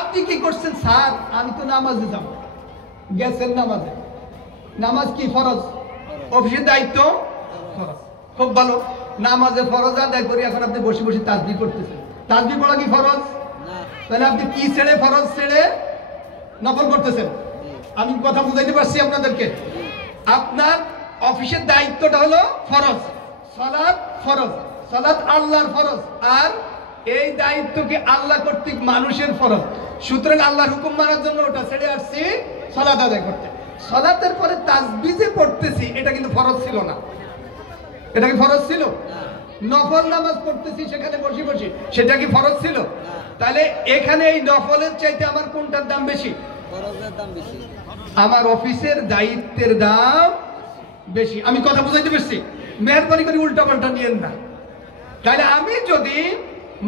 আপনি কি করছেন? স্যার আমি তো নামাজে যাব। গেছেন নামাজে। নামাজ কি ফরজ? অফিসের দায়িত্ব ফরজ। খুব ভালো, নামাজে ফরজ আদায় করি, এখন আপনি বসে বসে তাসবিহ করতেছেন। তাসবিহ পড়া কি ফরজ? তাহলে আপনি কি ছেড়ে, ফরজ ছেড়ে নফল করতেছেন? আমি কথা বুঝাইতে পারছি আপনাদেরকে? আপনার অফিসের দায়িত্বটা হলো ফরজ, সালাত ফরজ, সালাত আল্লাহর ফরজ, আর এই দায়িত্বকে আল্লাহ কর্তৃক মানুষের ফরজ। সুতরাং আল্লাহর হুকুম মানার জন্য ওটা ছেড়ে আসছি সালাত আদায় করতে। সালাতের পরে তাসবিহ যে পড়তেছি এটা কিন্তু ফরজ ছিল না। এটা কি ফরজ ছিল? নফল নামাজ পড়তেছি সেখানে বসে বসে, সেটা কি ফরজ ছিল? তাহলে এখানে এই নফলের চাইতে আমার কোনটার দাম বেশি? ফরজের দাম বেশি। আমার অফিসের দায়িত্বের দাম বেশি। আমি কথা বুঝাইতে পারছি? মেহরবানি করে উল্টা পাল্টা নিয়েন না। তাহলে আমি যদি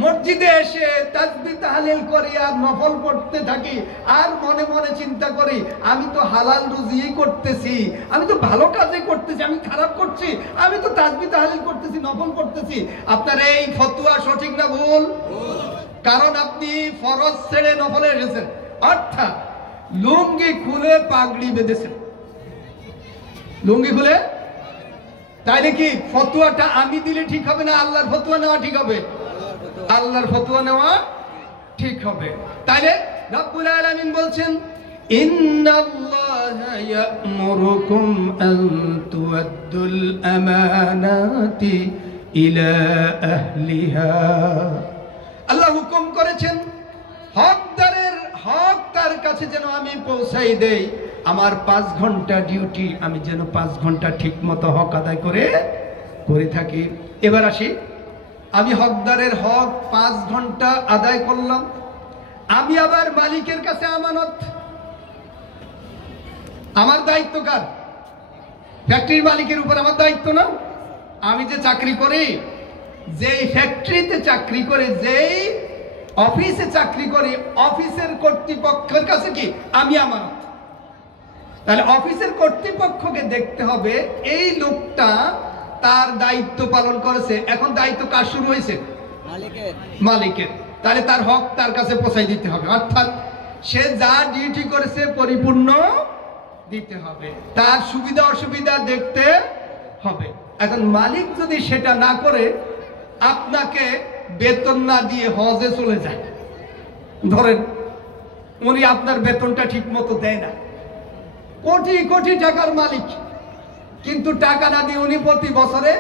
মসজিদে এসে তাসবিহ তাহলিল করি আর নফল পড়তে থাকি আর মনে মনে চিন্তা করি আমি তো হালাল রুজিই করতেছি, আমি তো ভালো কাজই করতেছি, আমি খারাপ করছি, আমি তো তাসবিহ তাহলিল করতেছি, নফল করতেছি, আপনার এই ফতোয়া সঠিক না ভুল? কারণ আপনি ফরজ ছেড়ে নফলে এসেছেন, অর্থাৎ লুঙ্গি খুলে পাগড়ি বেঁধেছেন। লুঙ্গি খুলে, তাইলে কি ফতোয়াটা আমি দিলে ঠিক হবে না আল্লাহর ফতোয়া নেওয়া ঠিক হবে? আল্লাহর ফতোয়া নেওয়া ঠিক হবে। তাইলে রব্বুল আলামিন বলছেন ইন্নাল্লাহা ইয়া'মুরুকুম আন তুআদ্দুল আমানাতি ইলা আহলিহা। আল্লাহ হুকুম করেছেন হকদারের হক তার কাছে যেন আমি পৌঁছাই দেই। আমার 5 ঘন্টা ডিউটি, আমি যেন 5 ঘন্টা ঠিক মতো হক আদায় করে থাকি। এবার আসি, আমি হকদারের হক 5 ঘন্টা আদায় করলাম, আমি আবার মালিকের কাছে আমানত। আমার দায়িত্ব কার? ফ্যাক্টরির মালিকের উপর আমার দায়িত্ব না? আমি যে চাকরি করি, যেই ফ্যাক্টরিতে চাকরি করে, যেই অফিসে চাকরি করি, অফিসের কর্তৃপক্ষের কাছে কি আমি আমানত। তাহলে অফিসের কর্তৃপক্ষকে দেখতে হবে এই লোকটা তার দায়িত্ব পালন করেছে। এখন দায়িত্ব কার শুরু হয়েছে? মালিকের। তাহলে তার হক তার কাছে পৌঁছাই দিতে হবে, অর্থাৎ সে যা ডিউটি করেছে পরিপূর্ণ দিতে হবে, তার সুবিধা অসুবিধা দেখতে হবে। এখন মালিক যদি সেটা না করে আপনাকে বেতন না দিয়ে হজে চলে যায়, ধরেন উনি আপনার বেতনটা ঠিক মতো দেয় না, কোটি কোটি টাকার মালিক, কিন্তু টাকা না দিয়ে উনি প্রতি বছরে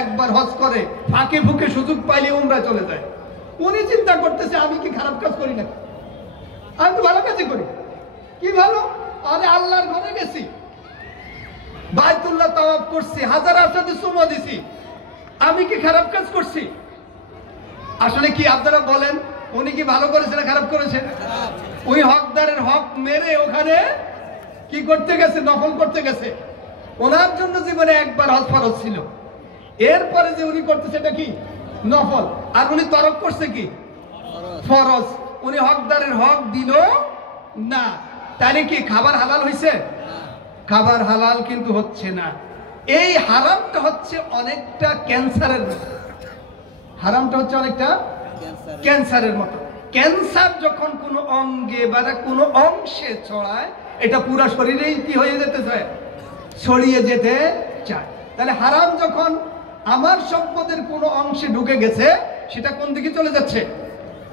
একবার হজ করে, ফাঁকে ফুঁকে সুযোগ পাইলে উমরা চলে যায়। উনি চিন্তা করতেছে আমি কি খারাপ কাজ করি না? আমি তো ভালো কাজই করি। কি ভালো? আরে আল্লাহর ঘরে গেছি, বাইতুল্লাহ তাওয়াফ করছি, হাজার আসাদে চুমা দিছি, আমি কি খারাপ কাজ করছি? আসলে কি আপনারা বলেন, উনি কি ভালো করেছে না খারাপ করেছে? ওই হকদারের হক মেরে ওখানে কি করতে গেছে? নফল করতে গেছে। ওনার জন্য জীবনে একবার হজ ফরজ ছিল, এরপরে যে উনি করতেছে এটা কি? নফল। আর উনি তরক করছে কি? ফরজ। উনি হকদারের হক দিল না। তাহলে কি খাবার হালাল হয়েছে? খাবার হালাল কিন্তু হচ্ছে না। এই হারামটা হচ্ছে অনেকটা ক্যান্সারের মতো। হারামটা হচ্ছে অনেকটা ক্যান্সারের মতো। ক্যান্সার যখন কোনো অঙ্গে বা কোনো অংশে ছড়ায়, এটা পুরো শরীরেই কি হয়ে যেতে চায়? ছড়িয়ে যেতে চায়। তাহলে হারাম যখন আমার সম্পদের কোনো অংশে ঢুকে গেছে, সেটা কোন দিকে চলে যাচ্ছে?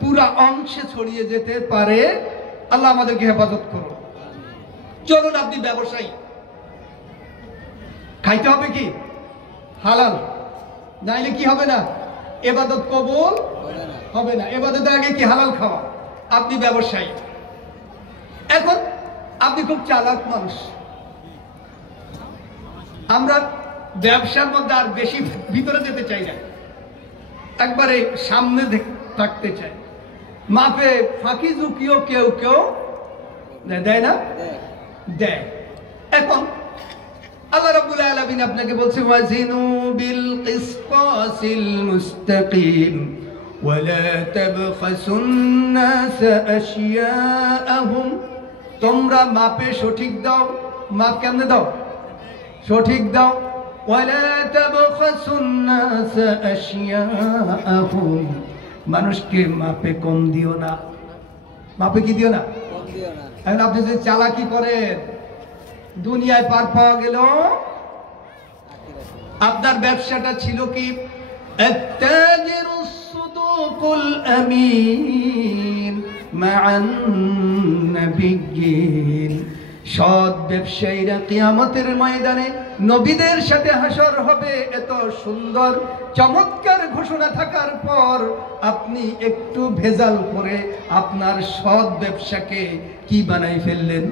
পুরা অংশে ছড়িয়ে যেতে পারে। আল্লাহ আমাদেরকে হেফাজত করুন। চলুন, আপনি ব্যবসায়ী, খাইতে হবে কি? হালাল, নাইলে কি হবে না? ইবাদত কবুল হবে না। ইবাদতের আগে কি হালাল খাওয়া। আপনি ব্যবসায়ী, এখন আপনি খুব চালাক মানুষ। আমরা ব্যবসার মধ্যে আর বেশি ভিতরে যেতে চাই না, একবারে সামনে থাকতে চাই। মাপে ফাঁকি ঝুঁকিও কেউ কেউ দেয় না, দেয়। এখন আল্লাহ রাব্বুল আলামিন আপনাকে বলছে ওয়াজিনু বিল কিসতাসিল মুস্তাকিম ওয়ালা তাবখাসুন নাস আশিয়াআহুম। তোমরা মাপে সঠিক দাও। মাপ কেমনে দাও? সঠিক দাও। ওয়ালা তাবখাসুন নাস আশিয়াআহুম, মানুষকে মাপে কম দিও না। মাপে কি দিও না। এখন আপনি যদি চালাকি করেন, দুনিয়ায় পার পাওয়া গেল, আপনার ব্যবসাটা ছিল কি আত-তাজিরুস সুদুকুল আমিন মা'আন নাবিয়্যিন, সৎ ব্যবসায়ীরা কিয়ামতের ময়দানে নবীদের সাথে হাসর হবে। এত সুন্দর চমৎকার ঘোষণা থাকার পর আপনি একটু ভেজাল করে আপনার সৎ ব্যবসাকে কি বানাই ফেললেন?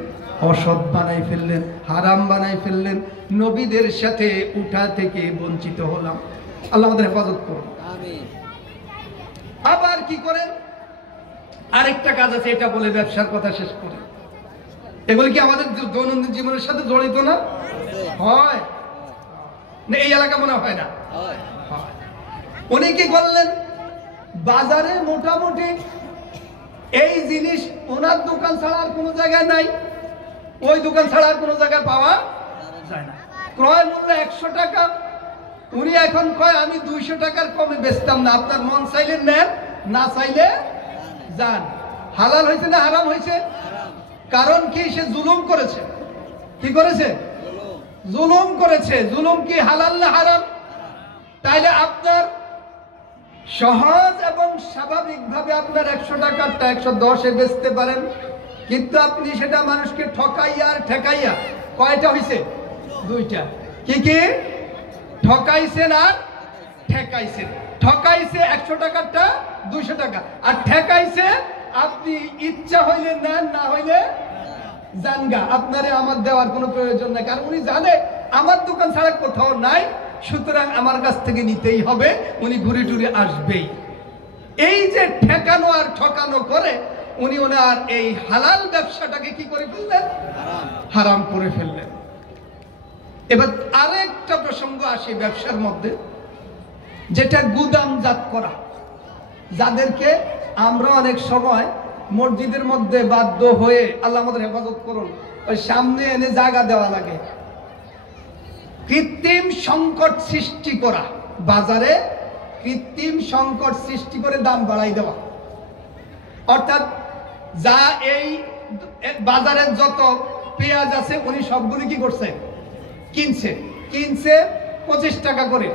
অসৎ বানাই ফেললেন, হারাম বানাই ফেললেন। নবীদের সাথে উঠা থেকে বঞ্চিত হলাম। আল্লাহ আমাদের হেফাজত করুন। আবার কি করেন? আরেকটা কাজ আছে, এটা বলে ব্যবসার কথা শেষ করে। এগুলো কি আমাদের দৈনন্দিন জীবনের সাথে জড়িত না? হয় না? এই এলাকা মনে হয় না। উনি কি করলেন? বাজারে মোটামুটি এই জিনিস ওনার দোকান ছাড়া আর কোনো জায়গায় নাই, ওই দোকান ছাড়া আর কোনো জায়গায় পাওয়া যায় না। ক্রয় মূল্য 100 টাকা, উনি এখন কয় আমি 200 টাকার কমে বেচতাম না। আপনার মন চাইলে নেন, না চাইলে যান। হালাল হয়েছে না হারাম হয়েছে? কারণ কি? সে জুলুম করেছে। কি করেছে? জুলুম করেছে। জুলুম কি হালাল না হারাম? তাইলে আপনার সহজ এবং স্বাভাবিকভাবে আপনার 100 টাকারটা 110-এ বেচতে পারেন, কিন্তু আপনি সেটা মানুষকে ঠকাইয়া আর ঠেকাইয়া, কয়টা হয়েছে? 2টা। কি কি? ঠকাইছেন আর ঠেকাইছেন। ঠকাইছে 100 টাকারটা 200 টাকা, আর ঠেকাইছে আপনি ইচ্ছা হইলে নেন, না হইলে জানগা, আপনারে আমার দেওয়ার কোনো প্রয়োজন নাই। কারণ উনি জানে আমার দোকান ছাড়া কোথাও নাই, সুতরাং আমার কাছ থেকে নিতেই হবে, উনি ঘুরে টুরে আসবেই। এই যে ঠেকানো আর ঠকানো করে উনি ওনার এই হালাল ব্যবসাটাকে কি করে ফেললেন? হারাম করে ফেললেন। এবার আরেকটা প্রসঙ্গ আসে ব্যবসার মধ্যে, যেটা গুদামজাত করা, যাদেরকে আমরা অনেক সময় মসজিদের মধ্যে বাধ্য হয়ে, আল্লাহ আমাদের হেফাজত করুন, ওই সামনে এনে জায়গা দেওয়া লাগে। কৃত্রিম সংকট সৃষ্টি করা, বাজারে কৃত্রিম সংকট সৃষ্টি করে দাম বাড়াই দেওয়া। অর্থাৎ যা এই বাজারের যত পেঁয়াজ আছে উনি সবগুলি কি করছে? কিনছে 25 টাকা করে।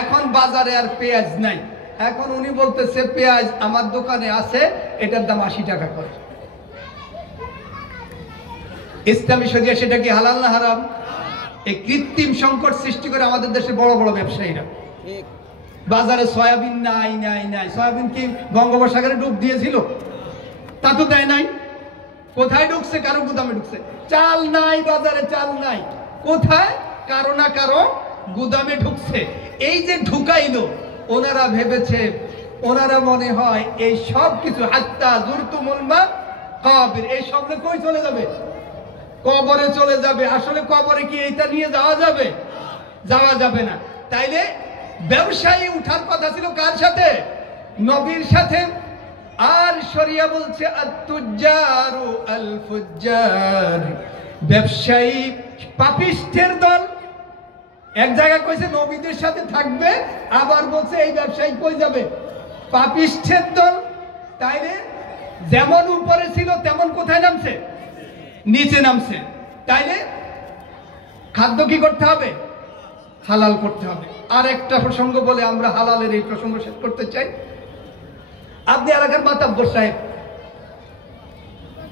এখন বাজারে আর পেঁয়াজ নাই, এখন উনি বলতেছে পেঁয়াজ আমার দোকানে আছে, এটার দাম 80 টাকা করে। ইসলামী শরিয়া সেটা কি হালাল না হারাম? এই কৃত্রিম সংকট সৃষ্টি করে আমাদের দেশে বড় বড় ব্যবসায়ীরা বাজারে সয়াবিন নাই নাই নাই। সয়াবিন কি বঙ্গোপসাগরে ডুব দিয়েছিল? তা তো দেয় নাই। কোথায় ঢুকছে? কারো গুদামে ঢুকছে। চাল নাই বাজারে, চাল নাই। কোথায়? কারো না কারো গুদামে ঢুকছে। এই যে ঢুকাইলো, ওনারা ভেবেছে, ওনারা মনে হয় এই সব কিছু হাত্তা জুরতুমুল মাকাবির, এই শব্দ কই চলে যাবে? কবরে চলে যাবে। আসলে কবরে কি এইটা নিয়ে যাওয়া যাবে? যাওয়া যাবে না। তাইলে ব্যবসায়ী উঠার কথা ছিল কার সাথে? নবীর সাথে। আর শরিয়া বলছে আত-তুজ্জারু আল-ফুজ্জার, ব্যবসায়ী পাপিষ্ঠের দল। এক জায়গায় কইছে নবীদের সাথে থাকবে, আবার বলছে এই ব্যবসায়ী কই যাবে? পাপিষ্ঠের দল। তাইলে যেমন উপরে ছিল তেমন কোথায় নামছে? নিচে নামছে। তাইলে খাদ্য কি করতে হবে? হালাল করতে হবে। আর একটা প্রসঙ্গ বলে আমরা হালালের এই প্রসঙ্গ শেষ করতে চাই। আপনি এলাকার মাতাব্বর সাহেব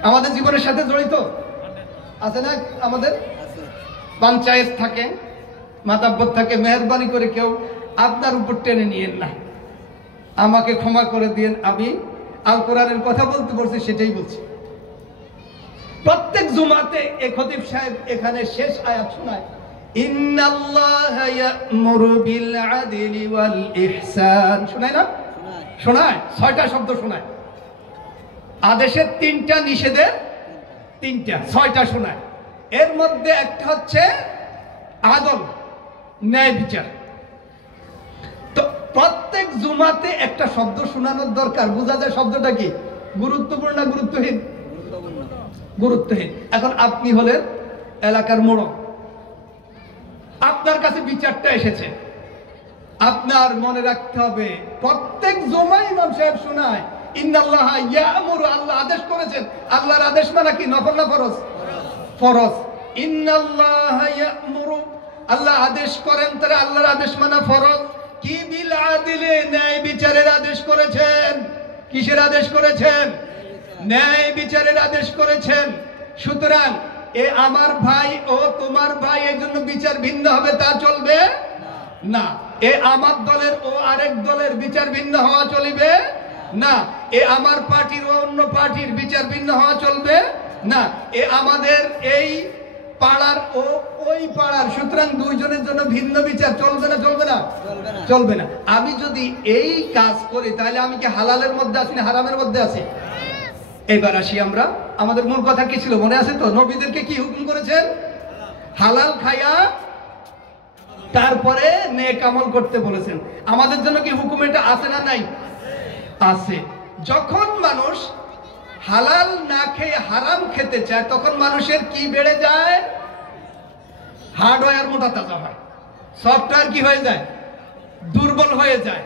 আমাদের জীবনের সাথে জড়িত আছে না? আমাদের পঞ্চায়েত থাকে, মাতাব্বর থাকে। মেহরবানি করে কেউ আপনার উপর টেনে নিয়েন না, আমাকে ক্ষমা করে দিয়েন। আমি আল কোরআনের কথা বলতে বলছি, সেটাই বলছি। প্রত্যেক জুমাতে এই খতিব সাহেব এখানে শেষ আয়াত শোনায়, ইন্নাল্লাহা ইয়া'মুরু বিল আদলি ওয়াল ইহসান। শোনায় না? শোনায়। 6টা শব্দ শোনায়। আদেশের 3টা, নিষেধের 3টা, 6টা শোনায়। এর মধ্যে একটা হচ্ছে আদল, ন্যায় বিচার। তো প্রত্যেক জুমাতে একটা শব্দ শোনানোর দরকার। বোঝা যায় শব্দটা কি গুরুত্বপূর্ণ না গুরুত্বহীন? গুরুত্বহীন। এখন আপনি হলেন এলাকার মোড়ল, আপনার কাছে বিচারটা এসেছে। আপনার মনে রাখতে হবে প্রত্যেক জুমায় ইমাম সাহেব শোনায় ইন্নাল্লাহা ইয়া'মুরু, আল্লাহ আদেশ করেছেন। আল্লাহর আদেশ মানে কি, নফল না ফরজ? ফরজ। ইন্নাল্লাহা ইয়া'মুরু, আল্লাহ আদেশ করেন, তারা আল্লাহর আদেশ মানে ফরজ। কি বিল আদিলে, ন্যায় বিচারের আদেশ করেছেন। কিসের আদেশ করেছেন? ন্যায় বিচারের আদেশ করেছেন। সুতরাং এ আমার ভাই ও তোমার ভাই, এই জন্য বিচার ভিন্ন হবে তা চলবে না। এ আমার দলের ও আরেক দলের বিচার ভিন্ন হওয়া চলবে না। এ আমার পার্টির ও অন্য পার্টির বিচার ভিন্ন হওয়া চলবে না। এ আমাদের এই পাড়ার ও ওই পাড়ার, সুতরাং দুইজনের জন্য ভিন্ন বিচার চলবে না? চলবে না? চলবে না। আমি যদি এই কাজ করি তাহলে আমি কি হালালের মধ্যে আছি না হারামের মধ্যে আছি? এবার আসি আমরা, আমাদের মূল কথা কি ছিল মনে আছে তো? নবীদেরকে কি হুকুম করেছেন? হালাল খায়া তারপরে নেক আমল করতে বলেছেন। আমাদের জন্য কি হুকুম এটা আছে না নাই? আছে। যখন মানুষ হালাল না খেয়ে হারাম খেতে চায় তখন মানুষের কি বেড়ে যায়? হার্ডওয়্যার মোটা তাজা হয়, সফটওয়্যার কি হয়ে যায়? দুর্বল হয়ে যায়।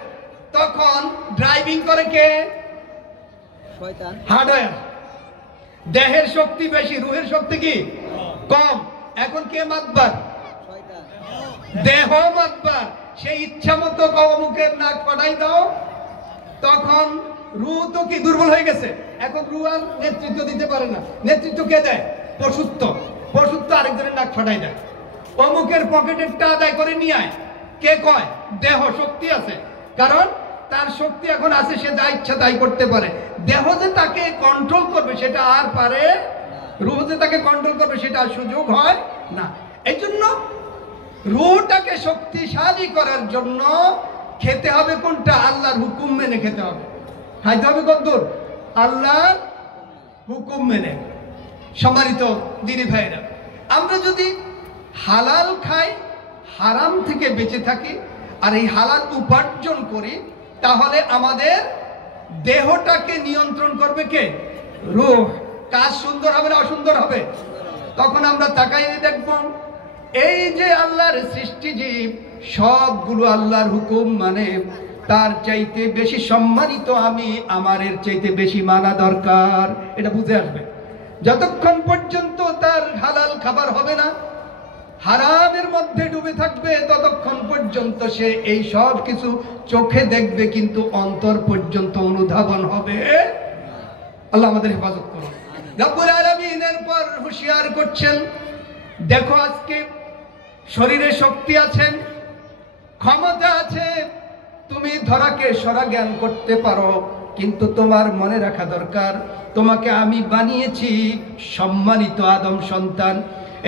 তখন ড্রাইভিং করে কে? শয়তান। হার্ডওয়্যার। দেহের শক্তি বেশি, রুহের শক্তি কি কম। এখন কে মাতবার? শয়তান। দেহ মাতবার। সেই ইচ্ছা মতো মুখের নাক ফাটাই দাও, তখন রুহ তো কি দুর্বল হয়ে গেছে। এখন রুহ আর নেতৃত্ব দিতে পারে না। নেতৃত্ব কে দেয়? পশুত্ব। পশুত্ব আরেকজনের নাক ফাটাই দেয়। অমুকের পকেটেরটা আদায় করে নিয়ে আয়, কে কয়? দেহ শক্তি আছে, কারণ তার শক্তি এখন আছে, সে যা ইচ্ছা তাই করতে পারে। দেহ যে তাকে কন্ট্রোল করবে সেটা আর পারে, রুহ যে তাকে কন্ট্রোল করবে সেটা আর সুযোগ হয় না। এই জন্য রুহটাকে শক্তিশালী করার জন্য খেতে হবে কোনটা? আল্লাহর হুকুম মেনে খেতে হবে। খাইতে হবে কতদূর? আল্লাহর হুকুম মেনে। সম্মানিত দিনী ভাইরা, আমরা যদি হালাল খাই, হারাম থেকে বেঁচে থাকি, আর এই হালাল উপার্জন করি, তাহলে আমাদের দেহটাকে নিয়ন্ত্রণ করবে কে? রূহ। কাজ সুন্দর হবে না অসুন্দর হবে? তখন আমরা তাকাই দেখব এই যে আল্লাহর সৃষ্টি জীব সবগুলো আল্লাহর হুকুম মানে, তার চাইতে বেশি সম্মানিত আমি, আমার এর চাইতে বেশি মানা দরকার। এটা বুঝে আসবে। যতক্ষণ পর্যন্ত তার হালাল খাবার হবে না, হারামের মধ্যে ডুবে থাকবে, ততক্ষণ পর্যন্ত সে এই সব কিছু চোখে দেখবে, কিন্তু অন্তর পর্যন্ত অনুধাবন হবে। আল্লাহ আমাদের হেফাজত করুন। রব্বুল আলামিন এরপর হুঁশিয়ার করছেন, দেখো আজকে শরীরে শক্তি আছে, ক্ষমতা আছে, তুমি ধরাকে সরা জ্ঞান করতে পারো, কিন্তু তোমার মনে রাখা দরকার তোমাকে আমি বানিয়েছি সম্মানিত আদম সন্তান।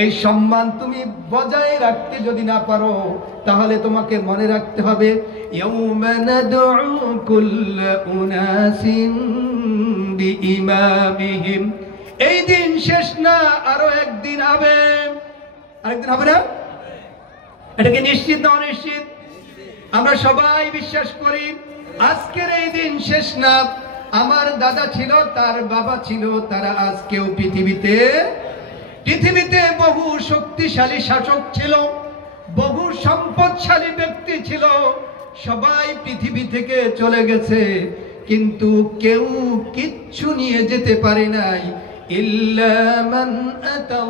এই সম্মান তুমি বজায় রাখতে যদি না পারো, তাহলে তোমাকে মনে রাখতে হবে ইয়াউমা নাদউ কুল্লা উনাসিন বিইমামিহিম। এই দিন শেষ না, আরো একদিন হবে। আরেকদিন হবে না? এটাকে নিশ্চিত না অনিশ্চিত? আমরা সবাই বিশ্বাস করি আজকের এই দিন শেষ না। আমার দাদা ছিল, তার বাবা ছিল, তারা আজকেও পৃথিবীতে বহু শক্তিশালী শাসক ছিল, বহু সম্পদশালী ব্যক্তি ছিল, সবাই পৃথিবী থেকে চলে গেছে, কিন্তু কেউ কিচ্ছু নিয়ে যেতে পারে নাই। ইল্লা মান আতা